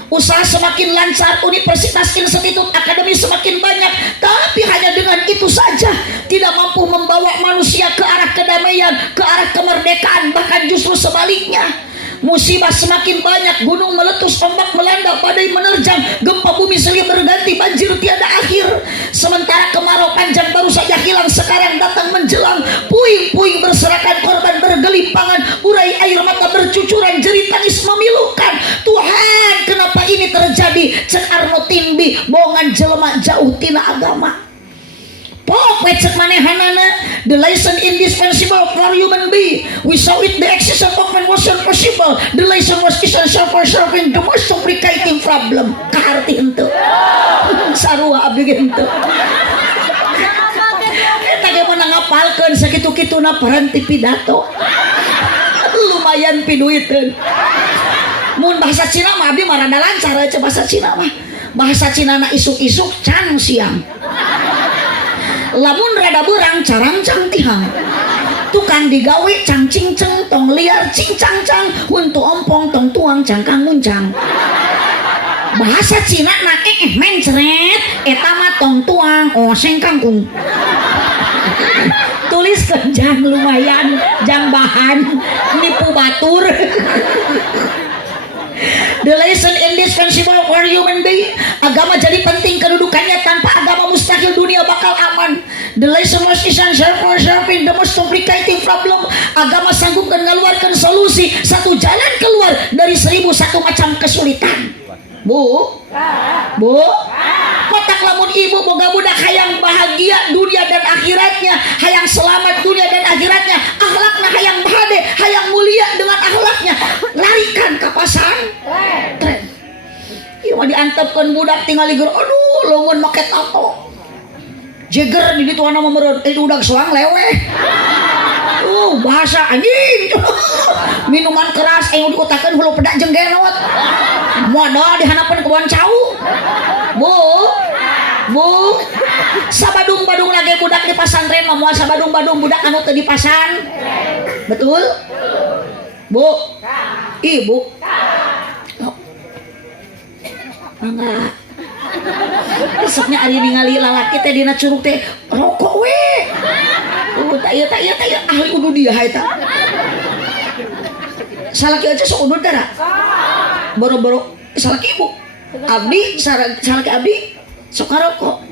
Usaha semakin lancar, universitas, institut, akademi semakin banyak, tapi hanya dengan itu saja tidak mampu membawa manusia ke arah kedamaian, ke arah kemerdekaan, bahkan justru sebaliknya. Musibah semakin banyak, gunung meletus, ombak melanda, badai menerjang, gempa bumi silih berganti, banjir tiada akhir. Sementara kemarau panjang baru saja hilang, sekarang datang menjelang. jauh tina agama. Pok wecek manehanana, the lesson indispensable for human being. Without it the existence of man wasn't possible. The lesson was essential for solving the most complicating problem. Kaharti henteu. Sarua abdi henteu. Eta ge meunang ngapalkeun sakitu-kituna berhenti pidato. Lumayan piduiteun. Mun bahasa Cina mah abdi mah rada lancar aja bahasa Cina mah. Bahasa Cina na isuk-isuk can siang. Lamun rada beurang carang cang tihang. Tukang digawe cang cingceng tong liar cing cang cang huntu ompong tong tuang cangkang muncang. Bahasa Cina na mencret eta mah tong tuang oseng kangkung. Tuliskeun jang lumayan jang bahan nipu batur. The lesson indispensable for human being. Agama jadi penting kedudukannya, tanpa agama mustahil dunia bakal aman. The lesson was essential for solving the most complicated problem. Agama sanggup mengeluarkan solusi, satu jalan keluar dari 1001 macam kesulitan. Bu, kotak lamun ibu boga budak hayang bahagia dunia dan akhiratnya, hayang selamat dunia dan akhiratnya, akhlakna hayang bahade, hayang mulia dengan akhlaknya, larikan ke pasantren. Ieu mah diantepkeun budak tinggal ligur, aduh longon make tato. Jeger di ditu ana meureun, udag soang leweh. Bahasa anjing. Minuman keras anu diutakeun hulu pedak jeung genot. Modal dihanapan kebon cau. Bu, sabadung-badung lagi budak di pasantren mah moal sabadung-badung budak anu teu di pasan. Betul? Bu. Ibu. Mangga. Besoknya ari ningali lalaki teh dina curug teh rokok we. Tak iya ahli udu dia eta. Salaki aja sok udud tara. Boro-boro salaki ibu. Abdi salaki abdi sok ngarokok.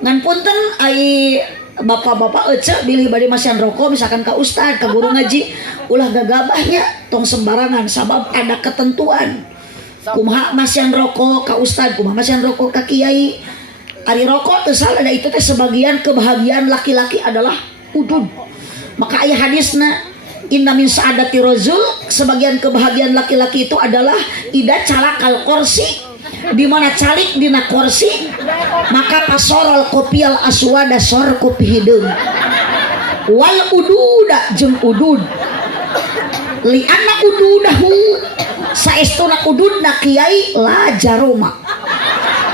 Ngan punten ai bapak-bapak ece bilih bade masian rokok misalkan ka ustad, ka guru ngaji, ulah gagabahnya tong sembarangan sabab ada ketentuan. Kumaha masian rokok ka ustad, kumaha masian rokok ka kiai. Ari rokok teu salah da itu teh sebagian kebahagiaan laki-laki adalah udud. Maka aya hadisna inna min sa'adati rajul, sebagian kebahagiaan laki-laki itu adalah ida calakal kursi, di mana calik dina kursi maka pasorol kopial aswada sor kopi hideung wal ududa jeung udud li anna ududahu saestuna ududna kiai la jaroma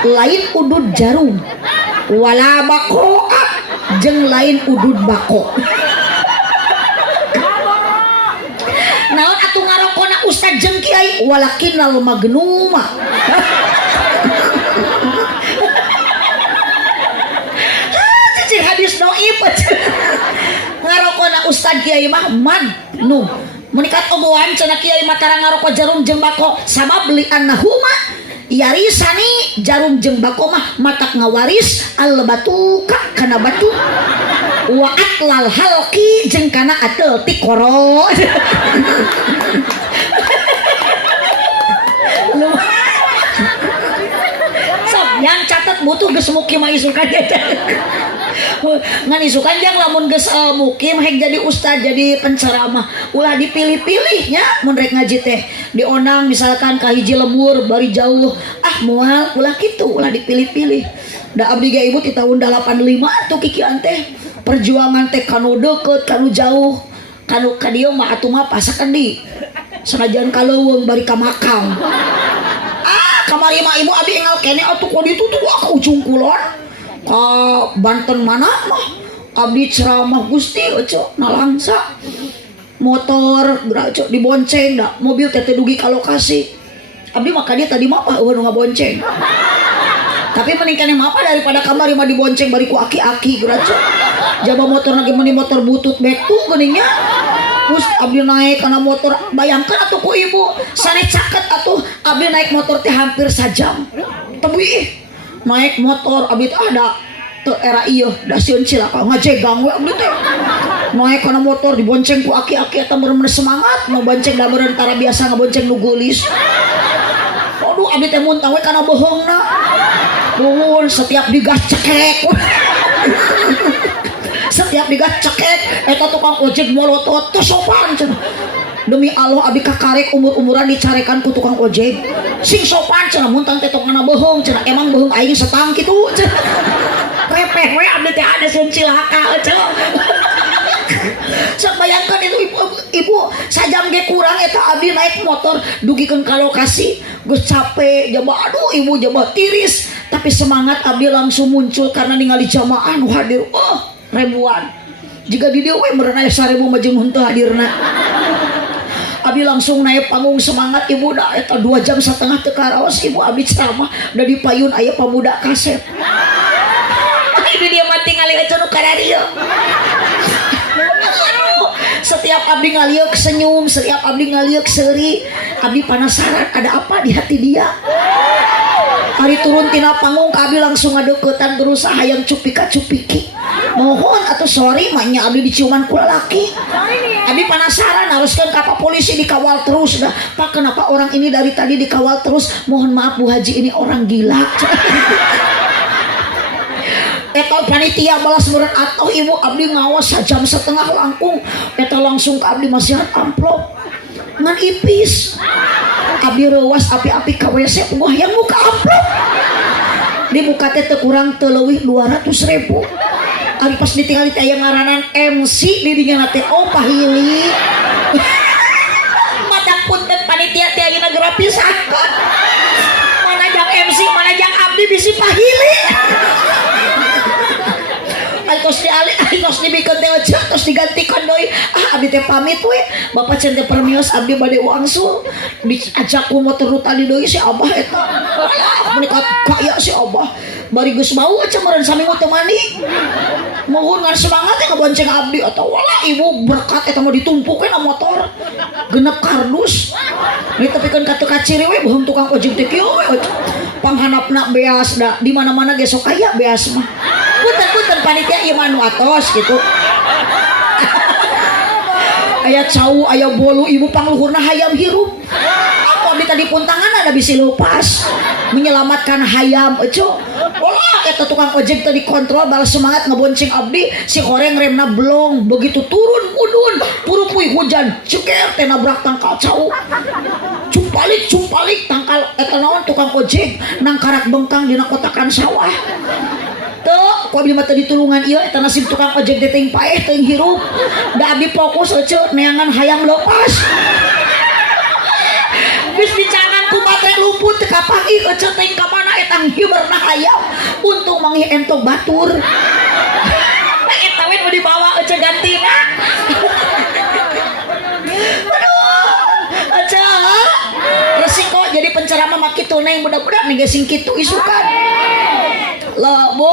lain udud jarum wala bako jeung lain udud bako. Naon atuh ngarokona ustad jeung kiai walakinnal magnuma. Cicing hadis dhaif. Ngarokona ustad kiai mah magnum. Munikat ogohan cenah kiai mah tara ngaroko jarum jeung bako sabab li annahuma yarisani jarum jeung bako mah matak ngawaris al batuka kana batu wa atlal halqi jeung kana atel tikoro. Sok yang catat butuh geus mukim mah isukan ngan isukan jang lamun geus mukim hek jadi ustad jadi penceramah ulah dipilih-pilihnya mun rek ngaji teh dionang misalkan ka hiji lembur bari jauh moal ulah kitu ulah dipilih-pilih. Da abdi ge ibu ti tahun 85 atuh kikian teh perjuangan teh kanu deukeut kanu jauh kanu ka dieu mah atuh mah pasakeun di sanajan kaleuweung bari ka Makam. Kamari mah ibu abdi enggal kene atuh ku ditu tuh ka ujung kulon ka Banten mana mah abdi ceramah Gusti oco nalangsa motor oco dibonceng da mobil teh teu dugi ka lokasi abdi mah ka dieu tadi mah apa nu ngabonceng tapi meningkane mah apa daripada kamari mah dibonceng bari ku aki-aki oco jaba motor lagi meni motor butut betu geuningnya terus abdi naik karena motor bayangkan atuh ku ibu sane caket atuh abdi naik motor teh hampir sajam tebih naik motor abdi teh ada teu era ieu da sieun cilaka ngajegang we abdi teh naik karena motor dibonceng ku aki-aki eta bener-bener semangat mau bonceng da meureun tara biasa ngabonceng nu geulis aduh abdi teh muntah we kana bohongna Nuhun setiap digas cekek. Setiap digas cekek eta tukang ojek molotot teu sopan cenah. Demi Allah abdi kakarek umur-umuran dicarekan ku tukang ojek. Sing sopan cenah mun tang teh tongana beheung cenah emang beheung aing setang kitu cenah. Repeh we abdi teh ada sieun cilaka cenah. Sok bayangkeun itu ibu sajam ge kurang eta abdi naik motor dugikeun ka lokasi geus capek jaba aduh ibu jaba tiris tapi semangat abdi langsung muncul karena ningali jamaah nu hadir ribuan. Jika di dieu we meureun aya 1000 mah jeung henteu hadirna. Abi langsung naik panggung semangat ibu dah eta 2,5 jam teu karaos ibu abi ceramah da di payun aya pemuda kaset. Ini dia mati ngali cenah ka radio. Setiap abdi ngaliuk senyum, setiap abdi ngaliuk seuri, abdi penasaran ada apa di hati dia. Hari turun tina panggung abdi langsung ngadeuketan berusaha yang cupika-cupiki. Mohon atau sorry maknya abdi diciuman ku lalaki. Abdi penasaran haruskan ke apa polisi dikawal terus dah. Pak kenapa orang ini dari tadi dikawal terus? Mohon maaf Bu Haji ini orang gila. Eta panitia balas meureun atuh ibu abdi ngawas 1,5 jam langkung. Eta langsung ke abdi masihan amplop ngan ipis. Abdi reuwas api-api ka WC gua hayang buka amplop. Di buka teh teu kurang teu leuwih 200.000. Ari pas ditinggali teh aya ngaranan MC di dinya teh pahili. Matak punten panitia teh ayeuna gratisan. Mana jang MC mana jang abdi bisi pahili. Tos dibikeun teh aja tos digantikeun deui. Abdi teh pamit we. Bapak cen teh permios abdi bade wangsul. Diajak ku motor tadi deui si Abah eta. Menika kaya si Abah. Bari geus mau aja meureun saminggu teu mandi. Mohon ngan semangat teh ngabonceng abdi atawa wala ibu berkat eta mah ditumpukeun na motor. Genep kardus. Ni tepikeun ka teu kaciri we beheung tukang ojek teh kieu we. Panghanapna beas da di mana-mana ge sok aya beas mah. Punten panitia ieu mah nu atos gitu. Aya cau aya bolu ibu pangluhurna hayam hirup. Aku abdi tadi puntangan ada bisi lepas menyelamatkan hayam eco. Olah eta tukang ojek teh dikontrol balas semangat ngebonceng abdi si koreng remna blong begitu turun mudun purupuy hujan ceker teh nabrak tangkal cau. Cumpalik tangkal eta naon tukang ojek nang karak bengkang dina kotakan sawah. Tuh, kok abdi mah teu ditulungan ieu eta nasib tukang ojek teh teuing paeh teuing hirup. Da abdi fokus euceut neangan hayam lepas. Geus dicangan ku baterai luput teu kapangih euceut teuing ka mana eta hiberna hayam. Untung mangih entok batur. Eta we nu dibawa euceut gantina. Aduh, aja. Resiko jadi penceramah mah kitu neng budak-budak nih sing kitu isukan. Loh Bu,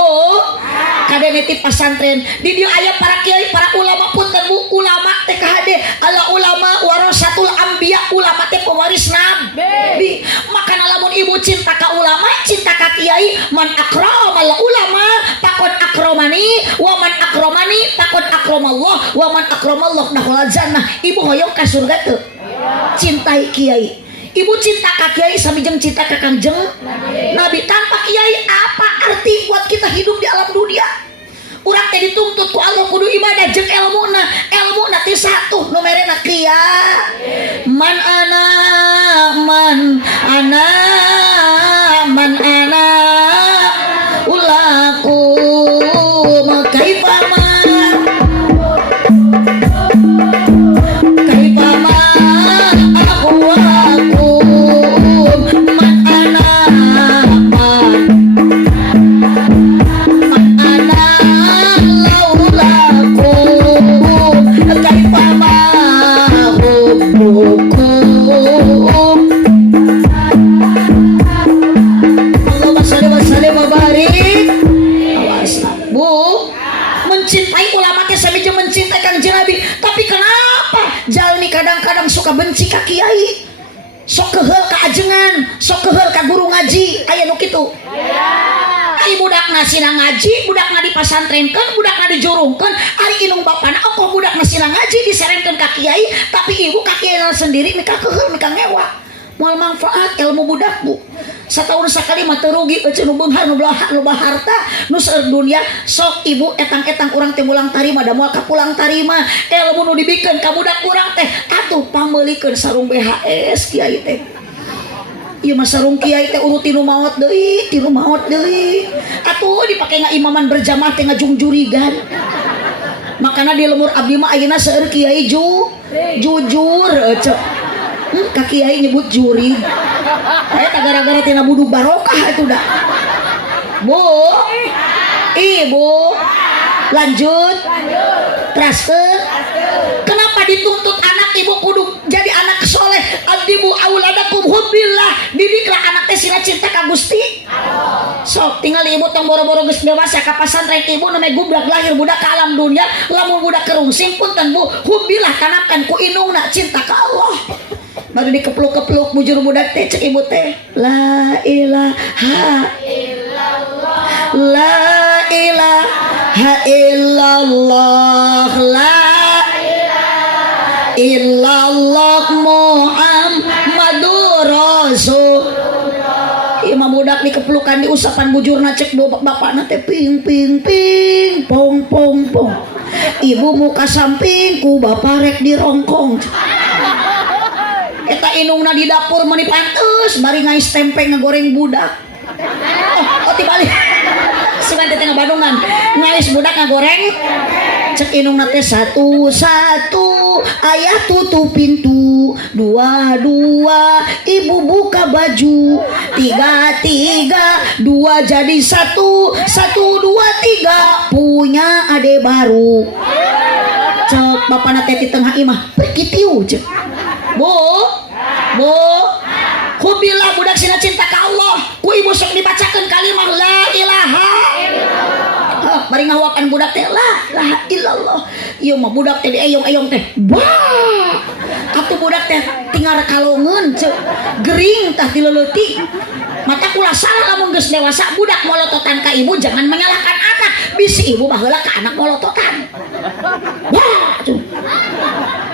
kade nitip pesantren di dia aya para kiai para ulama punten Bu ulama teh kahade ala ulama warasatul anbiya ulama teh pewaris nabi. Makana lamun ibu cinta ka ulama cinta ka kiai man akramal ulama takut akramani wa man akramani takut akramallah wa man akramallah dakhul jannah. Ibu hoyong ka surga teu cintai kiai. Ibu cinta ka kiai samijeng cinta ka Kangjeng Nabi. Tanpa kiai apa arti buat kita hidup di alam dunia? Urang teh dituntut ku Allah kudu ibadah jeung elmuna. Elmuna teh satu numerena kiya. Man ana ulakum kaifa kadang-kadang suka benci ka kiai, sok keheul ka ajengan, sok keheul ka guru ngaji, aya nu kitu. Ari budakna sina ngaji, budakna dipasantrenkeun, budakna dijurungkeun, ari inung bapana engko budakna sina ngaji diserengkeun ka kiai, tapi ibu ka kiai sendiri mika keheul mika ngewa. moal manfaat ilmu budak Bu. Satahun sakali mah teu rugi euceun nu beunghar nu harta nu seueur dunia sok ibu etang-etang urang teh mulang tarima da moal kapulang tarima ilmu nu dibikeun ka budak urang teh atuh pameulikeun sarung BHS kiai teh. Ieu mah sarung kiai teh urut tinu maot deui. Atuh dipake ngaimaman berjamaah teh ngajungjurigan. Makana di lemur abdi mah ayeuna seueur kiai jujur cek. Ka kiai nyebut juri. Eta gara-gara tina buduk barokah itu dah. Bu. Ibu. Lanjut. Teraskeun. Kenapa dituntut anak ibu kudu jadi anak soleh? Adibu auladakum hubbillah. Didiklah anak teh sila cinta ka Gusti. Sok tinggal ibu tong boro-boro geus dewasa ka pasantren ibu nu me gubrak lahir budak ka alam dunia, lamun budak kerungsing punten Bu, hubbillah tanamkan ku indungna cinta ka Allah. Baru dikepluk-kepluk bujur budak teh cek ibu teh la ilaha illallah la ilaha illallah la ilaha illallah Muhammadur Rasulullah. Imam budak dikeplukan di usapan bujurna cek bapakna teh ping ping ping pong pong pong. Ibu muka samping ku bapak rek dirongkong. Eta inungna di dapur meni panteus bari ngais tempe ngagoreng budak. Oh tibalik. Segan teh ngabadungan. Ngais budak ngagoreng. Cek inungna teh satu ayah tutup pintu, dua ibu buka baju, tiga dua jadi satu dua tiga punya ade baru. Cek bapana teh di tengah imah pergi tiu cek. Bu, hubillah budak sina cinta ka Allah. Ku ibu sok dibacakeun kalimah la ilaha illallah. Bari ngawakan budak teh la ilaha illallah. Ieu mah budak teh dieyong-eyong teh. Wah. Atuh budak teh tinggal kalongeun ceuk. Gering tah dileleuti. Mata kula salah lamun geus dewasa budak molototan ka ibu jangan menyalahkan anak. Bisi ibu baheula ka anak molototan. Wah.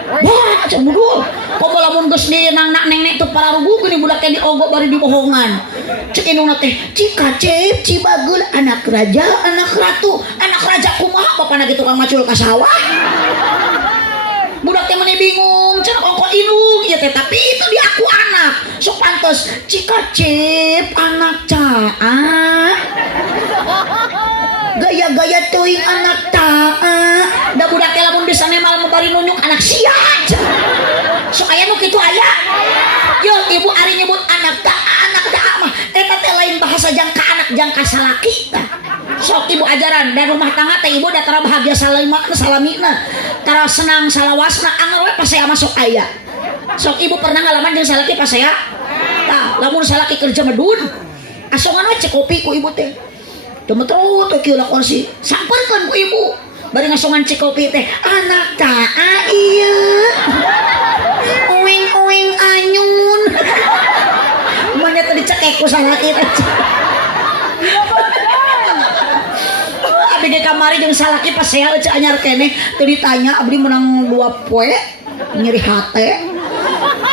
Wah, cek budul. Komo lamun geus dinangnak nengnek teu pararugu geuning budak teh diogok bari dibohongan. Cek inungna teh cikacep, cibagul, anak raja, anak ratu, anak raja kumaha bapana gitu tukang macul ka sawah. Budak teh meni bingung, cenah ongko inung ieu teh tapi itu dia aku anak. Sok pantes cikacep anak caa. Gaya-gaya teuing anak taa. Da budak teh lamun bisa nemal bari nunjuk anak sia. Sok aya nu kitu aya. Yo ibu ari nyebut anak taa mah eta teh lain bahasa jangka anak jangka salaki tah. Sok ibu ajaran dan rumah tangga teh ibu da tara bahagia salamina, tara senang salawasna anggar we pasea masuk aya. Sok ibu pernah ngalaman jeung salaki pasea? Tah, lamun salaki kerja medun, asongan we cek kopi ku ibu teh. Temetrot kieu lakon si samperkeun ku ibu. Bari ngasongan cek kopi teh, anak taa ieu. Uing anyun. Manya teh dicekek ku salaki teh. Abdi ge kamari jeung salaki pasea eueuh anyar keneh teu ditanya abdi menang 2 poe nyeri hate.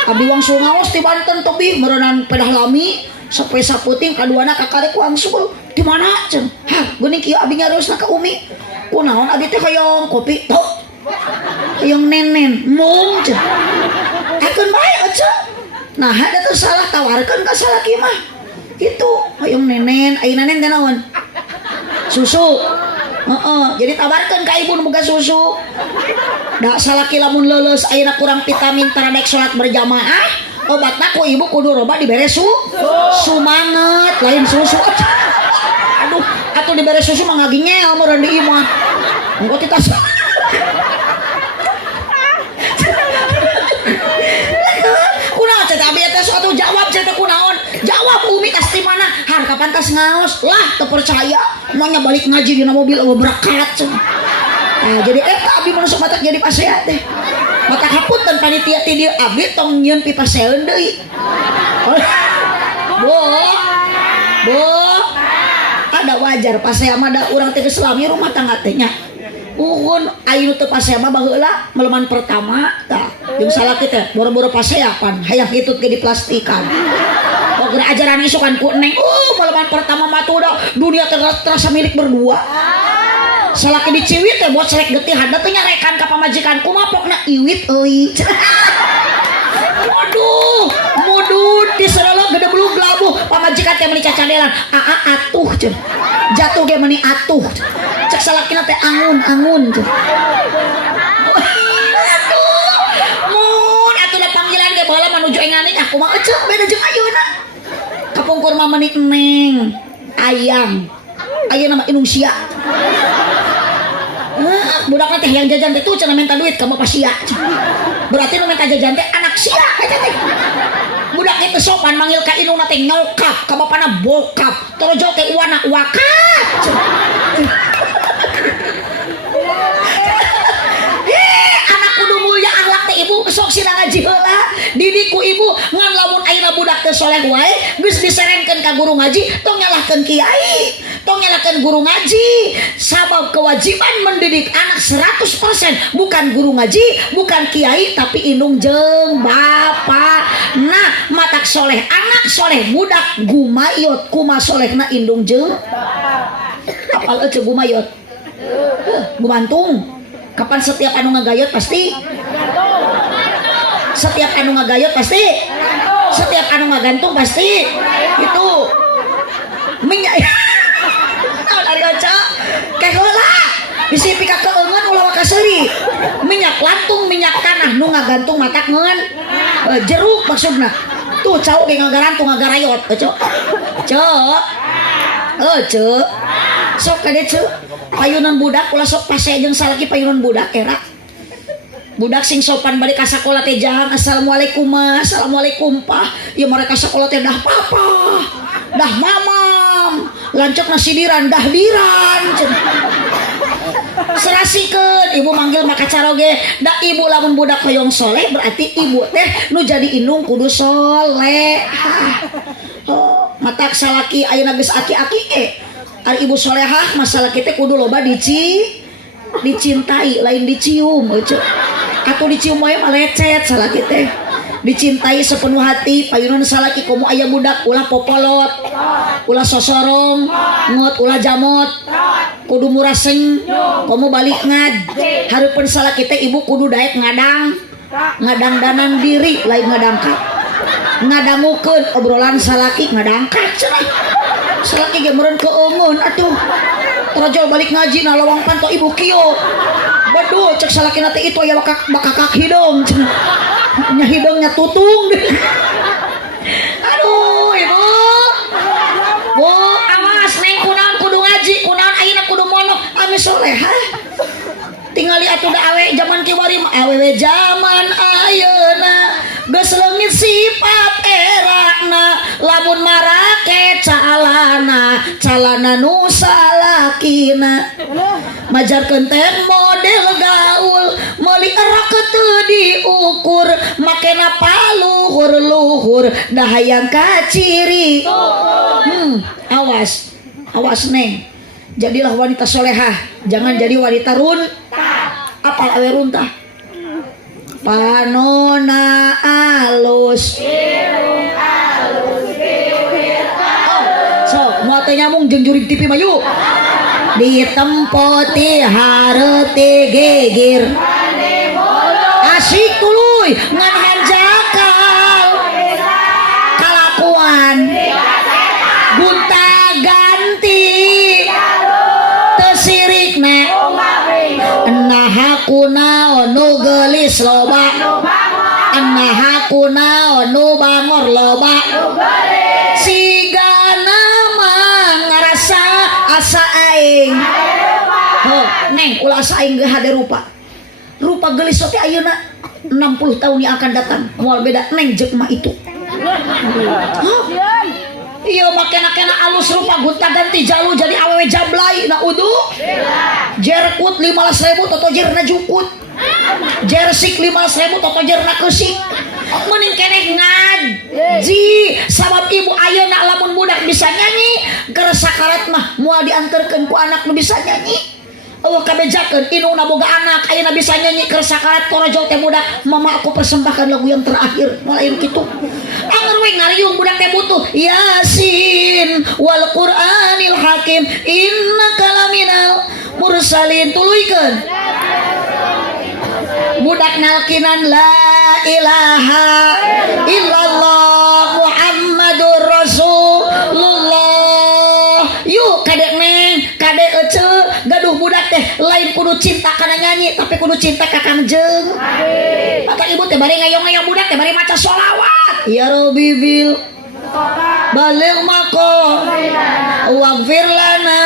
Abdi wangsul ngaos ti Banten tobi meureunan pedah lami sampai saputing kaduana kakarek wangsul. Di mana cenah? Hah, geuning kieu abdi nyareusna ka Umi. Kunaon abdi teh hoyong kopi. Tuh. Hoyong nenen, mung cenah. Akeun bae eceuk. Nah, ada tuh salah tawarkeun ka salaki mah. Itu hoyong nenen, ayeuna nenen teh naon? Susu. Jadi tawarkeun ka ibu nu boga susu. Da salaki lamun leuleus ayeuna kurang vitamin tara daek salat berjamaah, obatna ku ibu kudu roba dibere sumanget lain susu. Aduh, atuh dibere susu mah ngaginyel meureun di imah. Engko ti tas. Kunaon cenah abi eta suatu jawab cenah kunaon? Jawab Umi tas di mana? Harka pantas ngaos. Lah teu percaya. Maunya balik ngaji dina mobil eueuh berkat cenah. Nah, jadi eta abi mun sok matak jadi pasea teh. Mata hapunten panitia ti dieu abdi tong nyieun pipaseun deui. Bu. Ada wajar pasea mah da urang teh geus lami rumah tangga teh nya. Uhun ayu teu pasea mah baheula meleman pertama tah jeung salaki teh boro-boro pasea pan hayang hitut ge diplastikan. Oh geura ajaran isukan ku Neng. Meleman pertama mah tuh udah dunia terasa milik berdua. Salaki diciwit teh bos rek getih handa teh nyarekan ka pamajikan kumaha pokna iwit euy. Waduh, mudut di serelo gede belum labuh pamajikan teh meuni cacadelan. Atuh cenah. Jatuh ge meuni atuh. Cek salakina teh angun cenah. Aduh, mun atuh da panggilan ge baheula manuju enganik aku mah eceuk beda jeung ayeuna. Kapungkur mah meuni Neng, ayang. Ayeuna mah inung sia. Budakna teh yang jajan teh tuh cenah minta duit ka bapak sia. Berarti nu minta jajan teh anak sia eta teh. Budak itu sopan manggil ka inungna teh nyokap, ka bapana bokap, torojo teh uwana wakap. Anak kudu mulia akhlak teh ibu sok sira ngaji heula. Didik ku ibu ngan lamun ayeuna budak teh soleh wae geus diserengkeun ka guru ngaji tong nyalahkeun kiai, tong nyalahkeun guru ngaji. Sabab kewajiban mendidik anak 100% bukan guru ngaji, bukan kiai tapi indung jeung bapa. Nah, matak soleh anak soleh budak gumayot kumaha solehna indung jeung apal ece gumayot. Gumantung. Kapan setiap anu ngagayot pasti? Setiap anu ngagayot pasti? Setiap anu ngagantung pasti? Itu minyak. Ari oca keh heula bisi pika keungeun ulah wakaseuri. Minyak lantung minyak tanah nu ngagantung matak ngeun jeruk maksudna. Tuh cau ge ngagarantung ngagarayot cok. Cok. Cok. Sok kade cok. Payunan budak ulah sok pasea jeung salaki payunan budak era. Budak sing sopan balik ka sakola teh jang assalamualaikum mas, assalamualaikum pak. Ieu mereka sakola teh dah papa, dah mamam, lanceuk nasi diran dah diran. Serasikeun ibu manggil maka caroge, da ibu lamun budak hoyong soleh berarti ibu teh nu jadi indung kudu soleh. Matak salaki ayeuna geus aki-aki ari ibu solehah masalah kita kudu loba dicintai lain dicium atau dicium wae mah lecet salah kita dicintai sepenuh hati payunan salaki komo aya budak ulah popolot ulah sosorong ngot ulah jamot kudu muraseng komo balik ngad hareupeun salaki teh ibu kudu daek ngadang diri lain ngadangkat ngadangukeun obrolan salaki ngadangkat cenah salaki ge meureun keungeun atuh rajol balik ngaji na lawang panto ibu kieu baduh cek salakina teh itu aya bakakak hidung cenah nya hidungnya tutung aduh ibu bu awas neng kunaon kudu ngaji kunaon ayeuna kudu monok anu solehah tingali atuh da awe zaman kiwari mah awewe zaman ayeuna geus leungit sifat erakna lamun marake calana nu salakina majarkeun teh model gaul meuli erak teu diukur makena paluhur da hayang kaciri. Awas neng jadilah wanita solehah jangan jadi wanita apal awe runtah panona alus so moal teh nyambung jeung jurig TV mah yuk ditempoti hareuti gegir asik tuluy ngan hanjakal kalakuan gunta ganti tesirikna nahaku naon nu geulis loba nahaku naon nu bangor loba sigana mah ngarasa asa aing neng ulah asa aing ge hade rupa geulis teh ayeuna 60 tahun yang akan datang moal beda neng jeung mah itu iya makena alus rupa gunta ganti jalu jadi awewe jablay na udu jerkut 15.000 toto jerna jukut jersik 15.000 toto jerna keusik mending keneh ngaji sabab ibu ayeuna lamun budak bisa nyanyi keur sakarat mah moal dianterkeun ku anak nu bisa nyanyi Allah kabejakeun inungna boga anak ayeuna bisa nyanyi keur sakarat korojo teh budak mama aku persembahkan lagu yang terakhir lain kitu anger we ngariung budak teh butuh Yasin wal Qur'anil Hakim innaka laminal mursalin tuluykeun budak nalkinan la ilaha illallah Muhammadur Rasulullah yuk kadek neng kadek ece gaduh budak teh lain kudu cinta kana nyanyi tapi kudu cinta ka Kangjeng mata ibu teh bari ngayong-ngayong budak teh bari maca sholawat ya Rabbi bil balil mako waghfir lana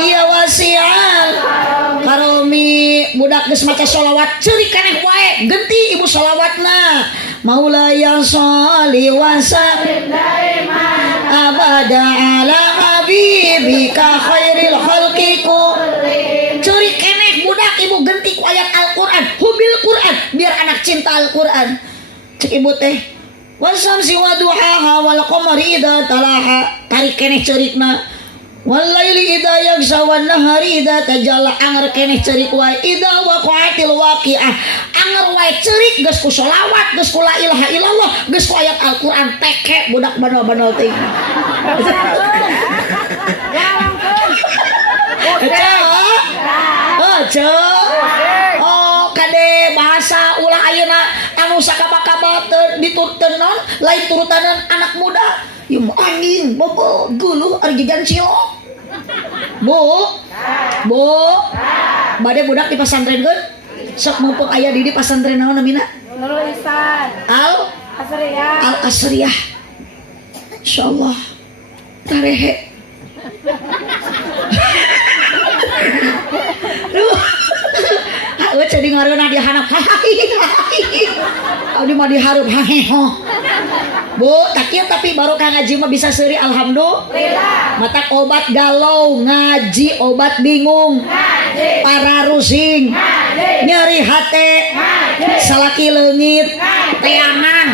ya wasi'al karomi budak geus maca sholawat ceurik kaneh wae genti ibu sholawatna maulaya sholli wa sallim abada ala habibika khairil khalqiku ceurik keneh budak ibu genti ku ayat Al-Qur'an hubil Qur'an biar anak cinta Al-Qur'an cek ibu teh wasamsi waduhaha wal qamari idza talaha tarik keneh ceurikna wal laili idza yaghsha wan nahari idza tajalla anger keneh ceurik wae idza waqa'atil waqi'ah anger wae ceurik geus ku sholawat geus ku la ilaha illallah geus ku ayat Al-Qur'an teke budak banal-banal teh oh kade bahasa ulah ayeuna anu sakaba-kaba diturutkeun non lain turutanan anak muda ieu angin bobo guluh ari gigan cilok bu bade budak di pasantrenkeun sok mumpung aya di pasantren naon namina Nurul Ihsan Al Asriyah insyaallah tarehe jadi ngareuna di hanap abdi mah diharup haheho bu tak kieu tapi baru ka ngaji mah bisa seuri alhamdulillah matak obat galau ngaji obat bingung ngaji para rusing ngaji nyeri hate ngaji salaki leungit teangan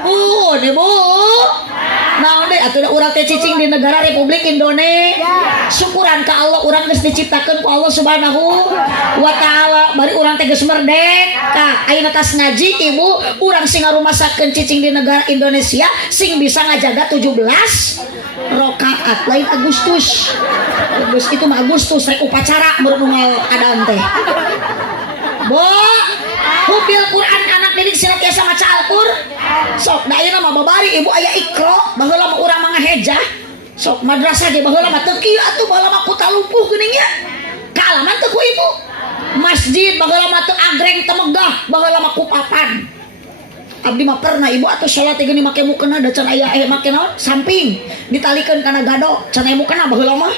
bu naon deh atuh urang teh cicing di negara Republik Indonesia syukuran ka Allah urang geus diciptakeun ku Allah Subhanahu wa taala bari urang teh geus merdeka ayeuna tas ngaji ibu urang sing ngarumasakeun cicing di negara Indonesia sing bisa ngajaga 17 rakaat lain Agustus itu mah Agustus rek upacara meureun adaan teh bo hubil Quran anak didik sila tiasa maca Al-Qur'an sok da ayeuna mah babari ibu aya Iqra baheula mah urang mah ngahejah sok madrasah ge baheula mah teu kieu atuh baheula mah ku talumpuh geuning nya kaalaman teu ku ibu masjid baheula mah teu agreng teu megah baheula mah ku papan abdi mah pernah ibu atuh salat geus make mukena da can aya make naon samping ditalikeun kana gado can aya mukena baheula mah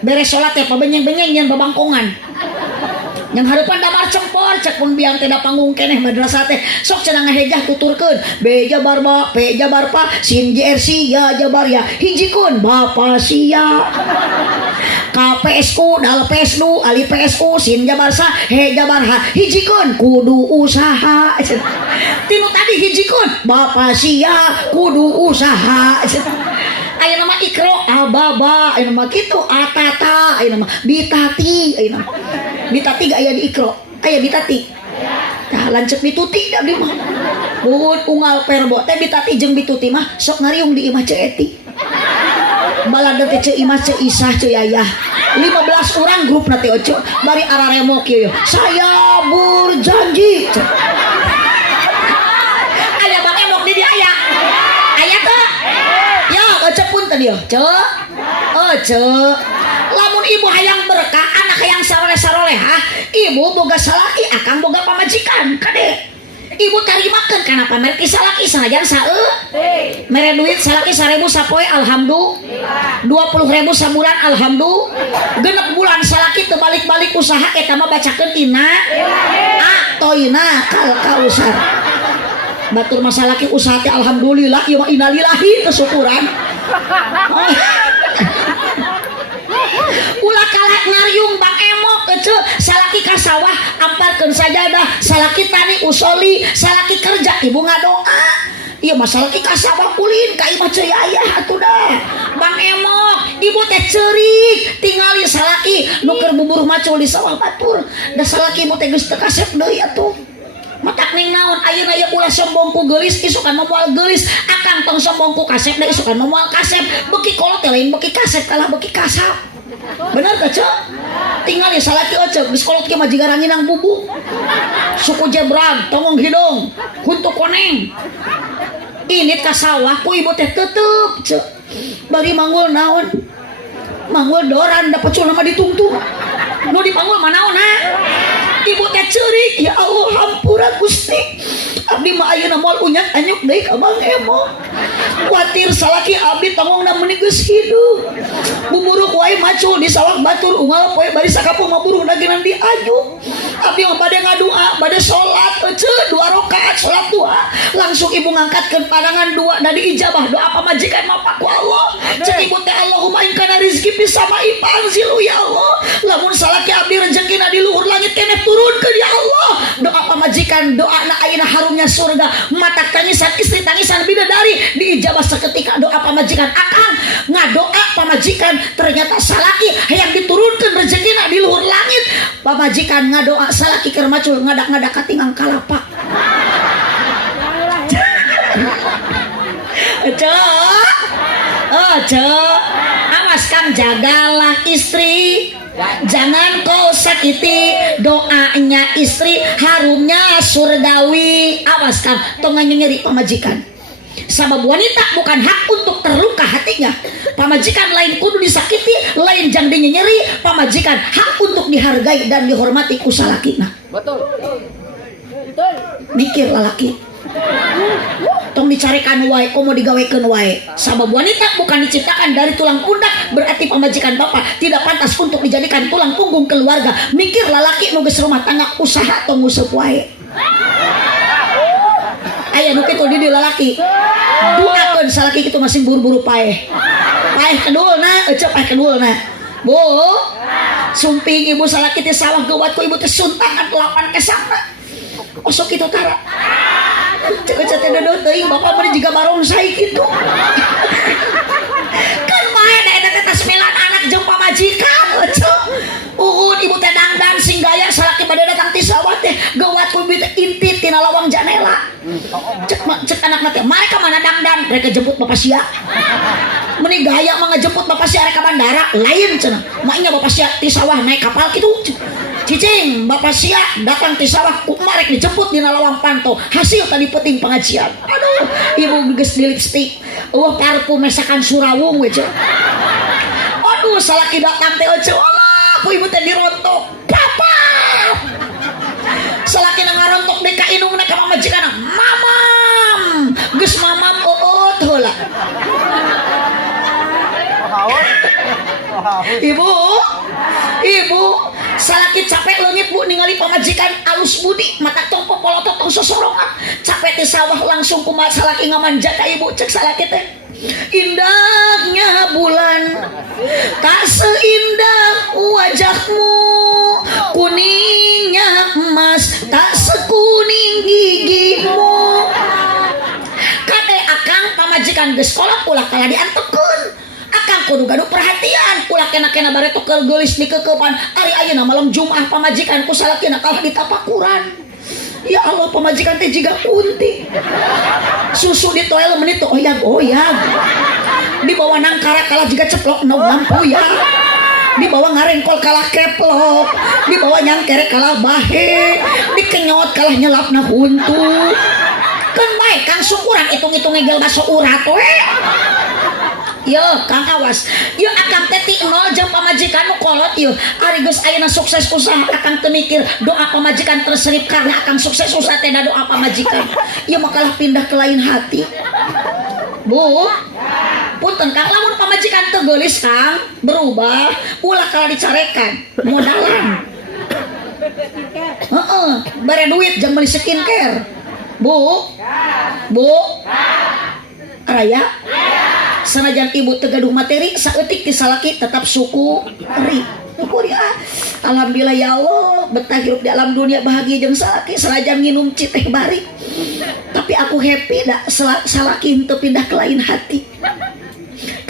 beres salat teh pabenyeng-benyeng nyen babangkongan yang harapan damar cempor cek pun biang tidak panggung keneh madrasah teh sok cenah ngahejah tuturkeun be jabar ba pe jabar pa sin JRC ya jabar ya hijikeun bapa sia KPSU dal PSU ali PSU sin jabar sa he jabar ha hijikeun kudu usaha tinu tadi hijikeun bapa sia kudu usaha ayeuna mah Iqra ababa ayeuna mah kitu atata ayeuna mah bitati ayeuna bitati gak aya di Iqra aya bitati tah lanceuk bituti da abdi mah buhut unggal perbo teh bitati jeung bituti mah sok ngariung di imah Ceeti balada teh ceu imah ceu Isah ceu Yayah 15 orang grup na teh oco bari araremo kieu saya berjanji aya bang emok di dia aya teh ya cepun tadi lamun ibu hayang berkah anak hayang saroleh-saroleh ibu boga salaki akang boga pamajikan kade ibu tarimakeun kana pamerki salaki sanajan saeu mere duit salaki 1000 sapoe alhamdulillah 20.000 sabulan alhamdulillah genep bulan salaki teu balik-balik usaha eta mah bacakeun ina toina kal kausar batur masalaki usaha teh alhamdulillah ieu mah innalillahi teu syukuran ulah kalak ngariung bang emok ece salaki ka sawah amparkeun sajadah salaki tani usoli salaki kerja ibu ngadoa ieu mah salaki ka sawah ulin ka imah ceu Yayah atuh dah bang emok ibu teh ceurik tingali salaki nu keur bubur macul di sawah batur da salaki ibu teh geus teu kasep deui atuh matak ning naon ayeuna aya ulah sombongku geulis isukan moal geulis akang tong sombongku kasep da isukan moal kasep beuki kolot teh lain beuki kasep kalah beuki kasap bener teh ceu tingali salaki oceu geus kolot ge mah jiga ranginang bubuk suku jebrag tongong hidung huntu koneng ini ka sawah ku ibu teh teuteuk ceu bari manggul naon manggul doran da pecul mah ditungtung nu dipanggul mah naon ha ibu teh ceurik ya Allah hampura Gusti abdi mah ayeuna moal unyak anyuk deui ka Mang Emo kuatir salaki abdi tongongna meuni geus hidup buburuk wae macul di sawah batur unggal poe bari sakapung mah buruh dagenan diaju abdi mah bade ngadua bade salat ece 2 rakaat salat duha langsung ibu ngangkatkeun pandangan 2 da diijabah doa pamajikan mah ku Allah cek ibu teh Allahumma in kana rizki bisa samai panzilu ya Allah lamun salaki abdi rezekina di luhur langit keneh turunkeun ya Allah doa pamajikan doana ayeuna harumnya surga mata tangisan istri tangisan bidadari diijabah seketika doa pamajikan akang ngadoa pamajikan ternyata salaki hayang diturunkeun rezekina di luhur langit pamajikan ngadoa salaki keur macul ngadak-ngadak katingang kalapa awas Kang jagalah istri jangan kau sakiti doanya istri harumnya surgawi awas Kang tong nyeri pamajikan sabab wanita bukan hak untuk terluka hatinya pamajikan lain kudu disakiti lain jang dinyeri pamajikan hak untuk dihargai dan dihormati ku salakina betul mikir lalaki tong dicarikan wae komo digawekeun wae sabab wanita bukan diciptakan dari tulang pundak berarti pamajikan bapak tidak pantas untuk dijadikan tulang punggung keluarga mikir lalaki nu geus rumah tangga usaha tong nguseup wae aya nu kitu di lalaki duakeun salaki kitu masing buru-buru paeh kedulna ecep paeh kedulna bu sumping ibu salaki teh sawah geuwat ku ibu teh suntangan 8 kesana osok kitu tara cek teh dodot teuing bapak mah jiga barongsai kitu kan bae da eta teh 9 anak jeung pamajikan uhun ibu teh dangdan sing gaya salaki bade datang ti sawah teh geuwat ku ibu teh intip tina lawang janela cek anak teh mereka mana dangdan mereka jemput bapak sia meni gaya mah ngajemput bapak sia rek ka bandara lain cenah maknya bapak sia ti sawah naik kapal kitu cicing bapak sia datang ti sawah kumarek dijemput dina lawang panto hasil tadi peting pengajian aduh ibu geus di lipstik parfum mesakan surawung we aduh salaki datang teh Allah ku ibu teh dirontok papa salaki ngarontok deui ka indungna ka pamajikanna mamam geus mamam oot heula ibu salaki capek leungit bu ningali pamajikan alus budi mata tong popolotot tong sosorongan capek di sawah langsung kumaha salaki ngamanja ka ibu cek salaki teh indahnya bulan tak seindah wajahmu kuningnya emas tak sekuning gigimu kade akang pamajikan geus kolot ulah kalah diantepkeun akang kudu gaduh perhatian ulah kena-kena bare tuker geulis dikeukepan ari ayeuna malam Jumat pamajikan ku salakina kalah ditapakuran ya Allah pamajikan teh jiga kunti susu di toel menit tuh oyag di bawah nangkara kalah jiga ceplok lampu ya di bawah ngarengkol kalah keplok di bawah nyangkere kalah bahe dikenyot kalah nyelapna huntu kan bae Kang syukuran hitung-hitung ngegel baso urat we yo Kang awas yo akang teh ti nol jeung pamajikan nu kolot yo ari geus ayeuna sukses usaha akang teu mikir doa pamajikan terserip karena akang sukses usaha teh da doa pamajikan ieu mah kalah pindah ke lain hati bu punten Kang lamun pamajikan teu geulis Kang berubah ulah kalah dicarekan modalan bare duit jeung beli skincare bu Raya sanajan ibu tegaduh materi saeutik ti salaki tetap syukur alhamdulillah ya Allah betah hirup di alam dunia bahagia jeung salaki sanajan nginum citeh bari tapi aku happy da salaki teu pindah ke lain hati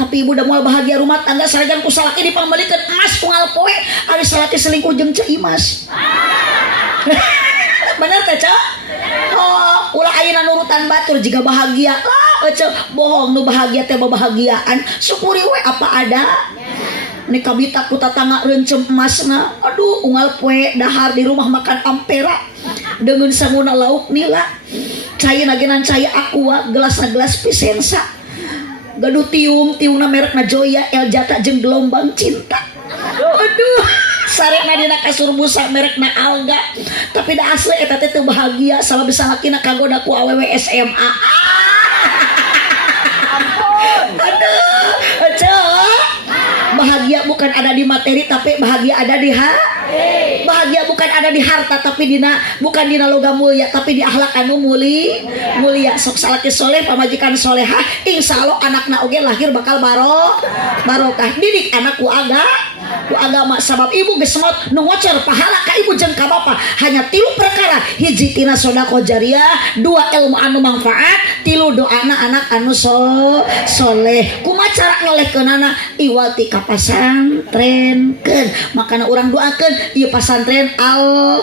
tapi ibu udah moal bahagia rumah tangga sarajan ku salaki dipambalikeun emas unggal poe ari salaki selingkuh jeung Ceu Imas. Bener teh Ceu? Oh, ulah ayeuna nurutan batur jiga bahagia lah Ceu. Bohong nu bahagia teh bahagiaan syukuri we apa ada. Nih kabita ku tatangga reuncem emasna. Aduh unggal poe dahar di rumah makan ampera dengan sanguna lauk nila cai nagenan cai aqua gelasna gelas Pisensa gaduh tiungna merekna Joya Eljata jeung gelombang cinta. Aduh sarekna dina kasur busa merekna Alga tapi da asli eta teh teu bahagia salah bisa lakina kagoda ku awewe SMA. Aduh Ceu, bahagia bukan ada di materi tapi bahagia ada di bahagia bukan ada di harta tapi bukan dina logam mulia tapi di akhlak anu mulia. Sok salaki soleh pamajikan solehah insyaallah anakna oge lahir bakal barokah. Didik anak ku agama sabab ibu geus semot nu ngocor pahala ka ibu jeung ka bapa hanya 3 perkara. Hiji tina sedekah jariyah, 2 ilmu anu manfaat, 3 doana anak anu soleh. Kumaha cara nyolehkeunana? Iwati ka pasantrenkeun. Makana urang doakeun ieu pasantren Al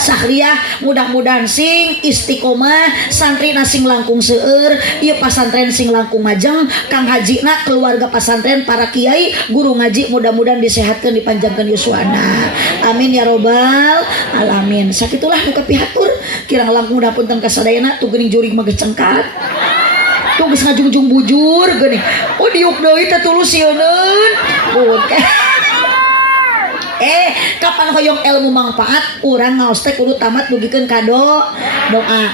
Sahriyah mudah-mudahan sing istiqomah santrina sing langkung seueur ieu pasantren sing langkung majeng kang hajina keluarga pasantren para kiai guru ngaji mudah-mudahan disehatkeun dipanjangkeun yuswana amin ya robbal alamin. Sakitulah nu kapihatur kirang langkung dapunten kasadayana tu geuning jurig mah geus cengkat tu geus ngajungjung bujur geuning oh diuk deui teh tulus sieun kapan hoyong ilmu manfaat urang ngaos teh kudu tamat dugikeun ka doa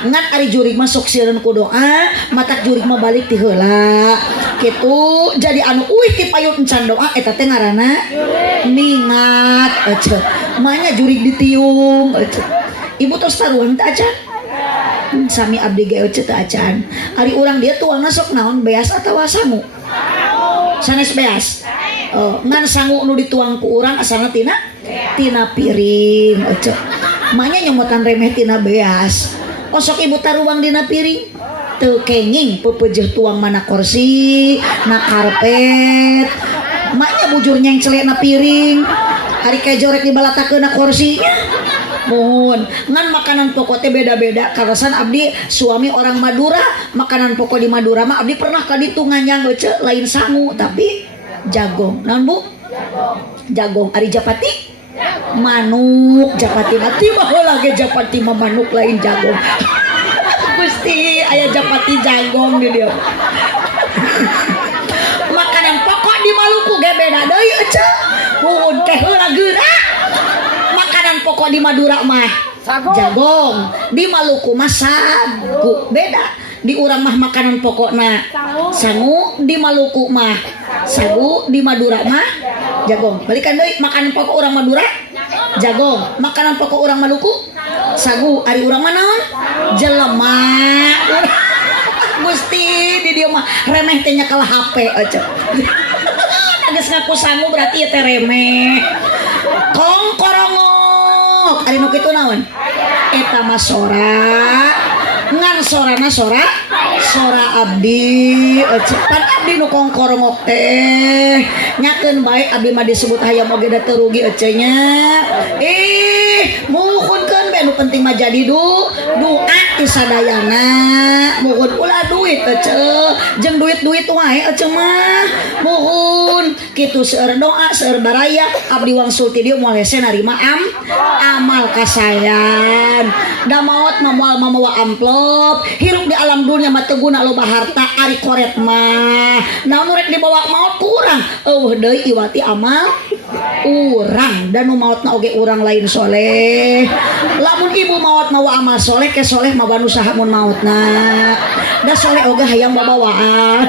ngan ari jurig masuk sieun ku doa matak jurig mah balik ti heula kitu jadi anu uih ti payun encan doa eta teh ngaranna ningat eceuk manya jurig ditiung eceuk ibu tos taruhan teh acan sami abdi ge eceuk teh acan ari urang dia tuangna sok naon beas atawa sangu sanes beas ngan sangu nu dituang ku urang asalna tina piring eceuk manya nyomotan remeh tina beas osok ibu taruang dina piring teu kenging peupeujeuh tuang mana kursi na karpet maknya bujur nyeng celena piring ari kejorek dibalatakeun na kursi mohon ngan makanan pokok teh beda-beda karosan abdi suami orang Madura makanan pokok di Madura mah abdi pernah ka ditu nganyang eceuk lain sangu tapi jagong naon Bu jagong ari japati manuk japati mati mah lagi japati mah manuk lain jagong Gusti aya japati jagong di dieu makanan pokok di Maluku ge beda deui eceuk mun teh heula geura makanan pokok di Madura mah jagong di Maluku mah sagu beda di urang mah makanan pokokna sangu di Maluku mah sagu di Madura mah jagong balikan deui makanan pokok urang Madura jagong makanan pokok urang Maluku sagu ari urang mah naon jelema Gusti di dieu mah remeh teh nya kalah HP eceuk geus ngaku sangu berarti teh remeh kongkorongok ari nu kitu naon eta mah sora ngan sorana sora abdi cepat abdi nu kongkorongok teh nyakeun bae abdi mah disebut hayam oge da teu rugi ecenya muhunkeun be nu penting mah jadi doa ti sadayana muhun ulah duit eceuk jeung duit wae eceuk mah muhun kitu seueur doa seueur baraya abdi wangsul ti dieu moal hese narima amal kasayan da maot mah moal mamawa amplop hirup di alam dunia mah teu guna loba harta ari koret mah namun rek dibawa maut kurang deui iwati amal urang dan nu maotna oge urang lain soleh lamun ibu maot mawa amal soleh ke soleh mah banu saha mun maotna da soleh oge hayang babawaan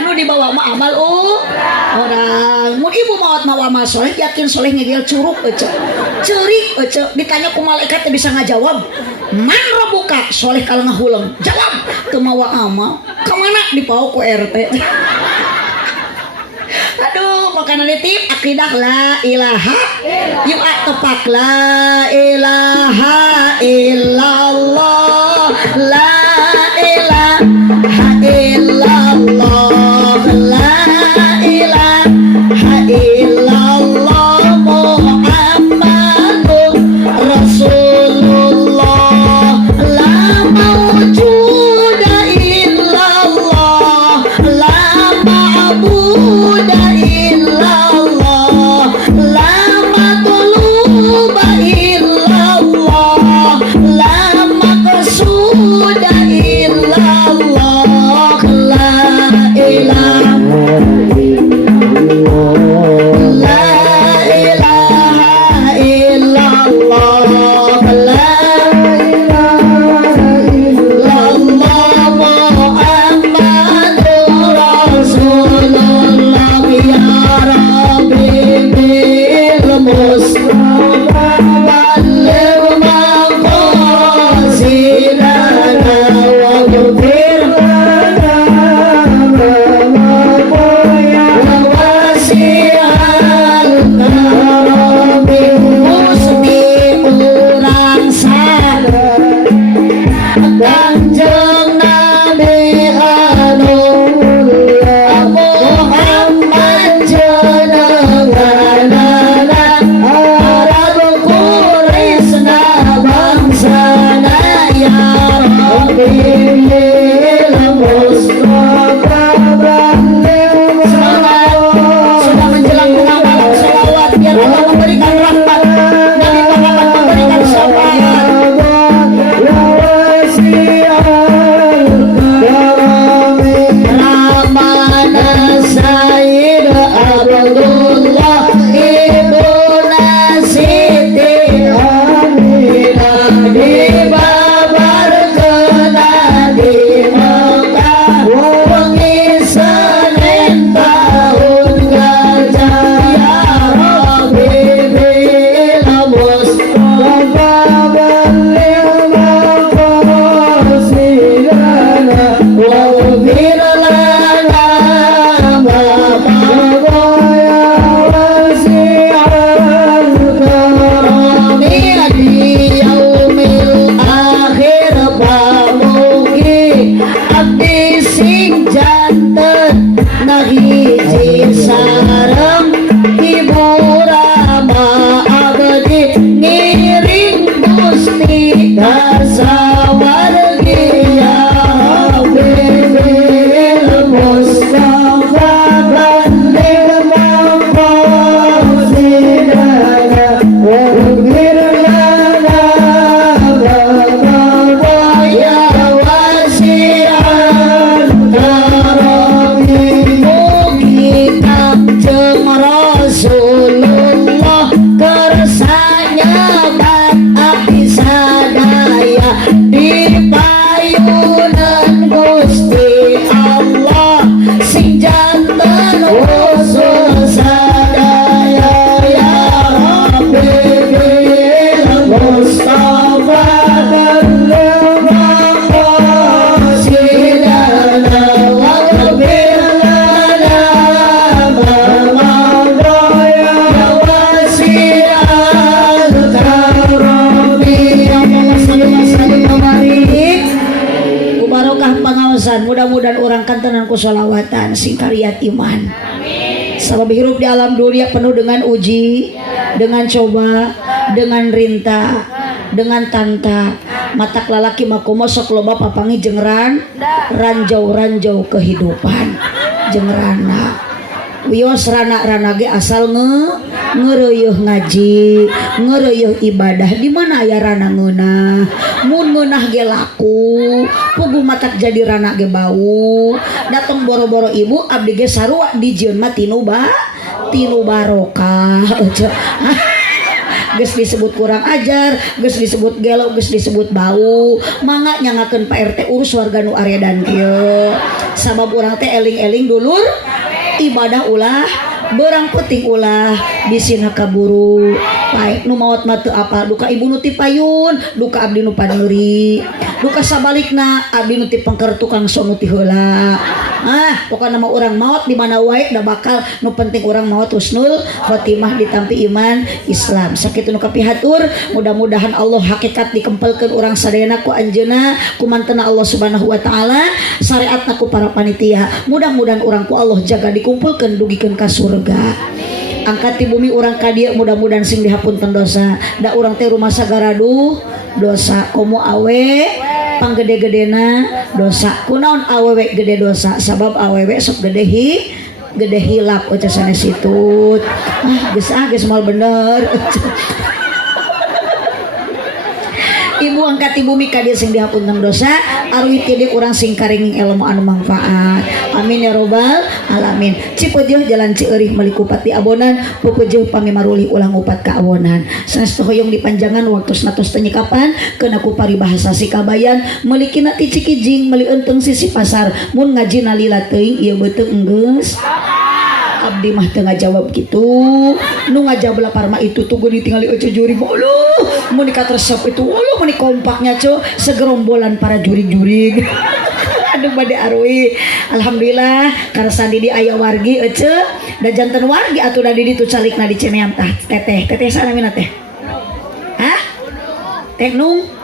nu dibawa mah amal orang mun ibu maot mawa amal soleh yakin soleh ngegel curug eceuk ceurik eceuk ditanya ku malaikat teh bisa ngajawab man robuka soleh kalau ngahuleng jawab teu mawa amal ka mana dipaok ku RT aduh makanan nitip akidah la ilaha yuk tepak la ilaha illallah la ilaha illallah Mudah-mudahan orang kantenan ku sholawatan sing kariat iman. Sabab hirup di alam dunia penuh dengan uji, dengan coba, dengan rinta, dengan tanta. Matak lalaki makomo sok loba papangi jengran ranjau-ranjau kehidupan jengrana. Wios rana-rana ge asal ngeureuh ngaji, ngeureuh ibadah. Di mana aya rana ngeunah? Mun ngeunah ge laku, pugu matak jadi rana ge bau. Datang boro-boro ibu abdi ge sarua dijieun mah tinu barokah. Geus disebut kurang ajar, geus disebut gelo, geus disebut bau. Mangga nyangakeun Pak RT urus warga nu aredan kieu. Sabab urang teh eling-eling dulur ibadah ulah berang penting ulah bisina kaburu paek nu maot mah teu apa duka ibu nu ti payun, duka abdi nu paneuri, duka sabalikna abdi nu ti pengker tukang sonu ti heula. Pokokna mah urang maot di mana wae da bakal nu penting urang maot husnul khotimah ditampi iman Islam. Sakitu nu kapihatur, mudah-mudahan Allah hakikat dikempelkeun urang sadayana ku anjeunna ku mantena Allah Subhanahu wa taala, syariatna ku para panitia. Mudah-mudahan urang ku Allah jaga dikumpulkeun dugikeun ka surga. Angkat di bumi urang ka dieu mudah-mudahan sing dihapunten dosa. Da urang teh rumah sagaraduh dosa, komo awe panggede-gedena dosa. Kunaon awewe gede dosa? Sabab awewe sok gede hilap oca sanes situ. Geus moal bener. Ibu angkat ibu mika dia sing dihapunten dosa arwih ti urang sing karinging ilmu anu manfaat amin ya robbal alamin cipeujuh jalan Cieurik meuli kupat di abonan pupeujuh pamimaruli ulang upat ka awonan sanes hoyong dipanjangan waktosna tos teu nyikapan keuna ku paribahasa sikabayan meuli kina ti Cikijing meuli eunteng sisi pasar mun ngajina lila teuing ieu beuteung enggeus abdi mah teu ngajawab gitu nu ngajawab lapar mah itu tuh gue ditinggali oce juri bolu mun dikatresep itu ulu mun kompaknya co segerombolan para juri-juri aduh bade arwi alhamdulillah karena di aya wargi ece da janten wargi atuh da di ditu calikna di Cineam tah teteh salamina teh hah teh nung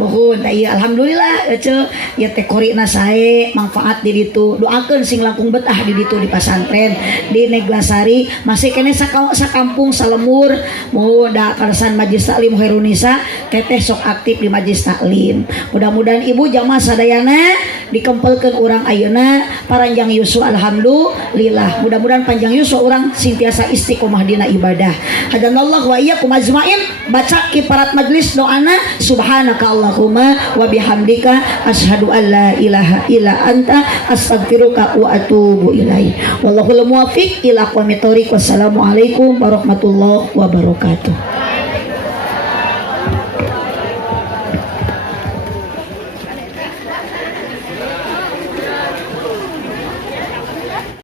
mohon iya alhamdulillah ece ya teh korina sae manfaat di ditu doakeun sing langkung betah di ditu di pasantren di Neglasari masih kene sakampung salemur mohon da karasan Majelis Taklim Khairunisa teteh sok aktif di Majelis Taklim mudah-mudahan ibu jamaah sadayana dikempelkeun urang ayeuna paranjang yuswa alhamdulillah mudah-mudahan panjang yuswa urang sintiasa istiqomah dina ibadah hadanallahu wa iyyakum ajmain baca kiparat majelis doana subhanaka Allahumma wa bihamdika asyhadu an la ilaha illa anta astaghfiruka wa atubu ilaik wallahul muwaffiq ila aqwamit thoriq wassalamu alaikum warahmatullahi wabarakatuh.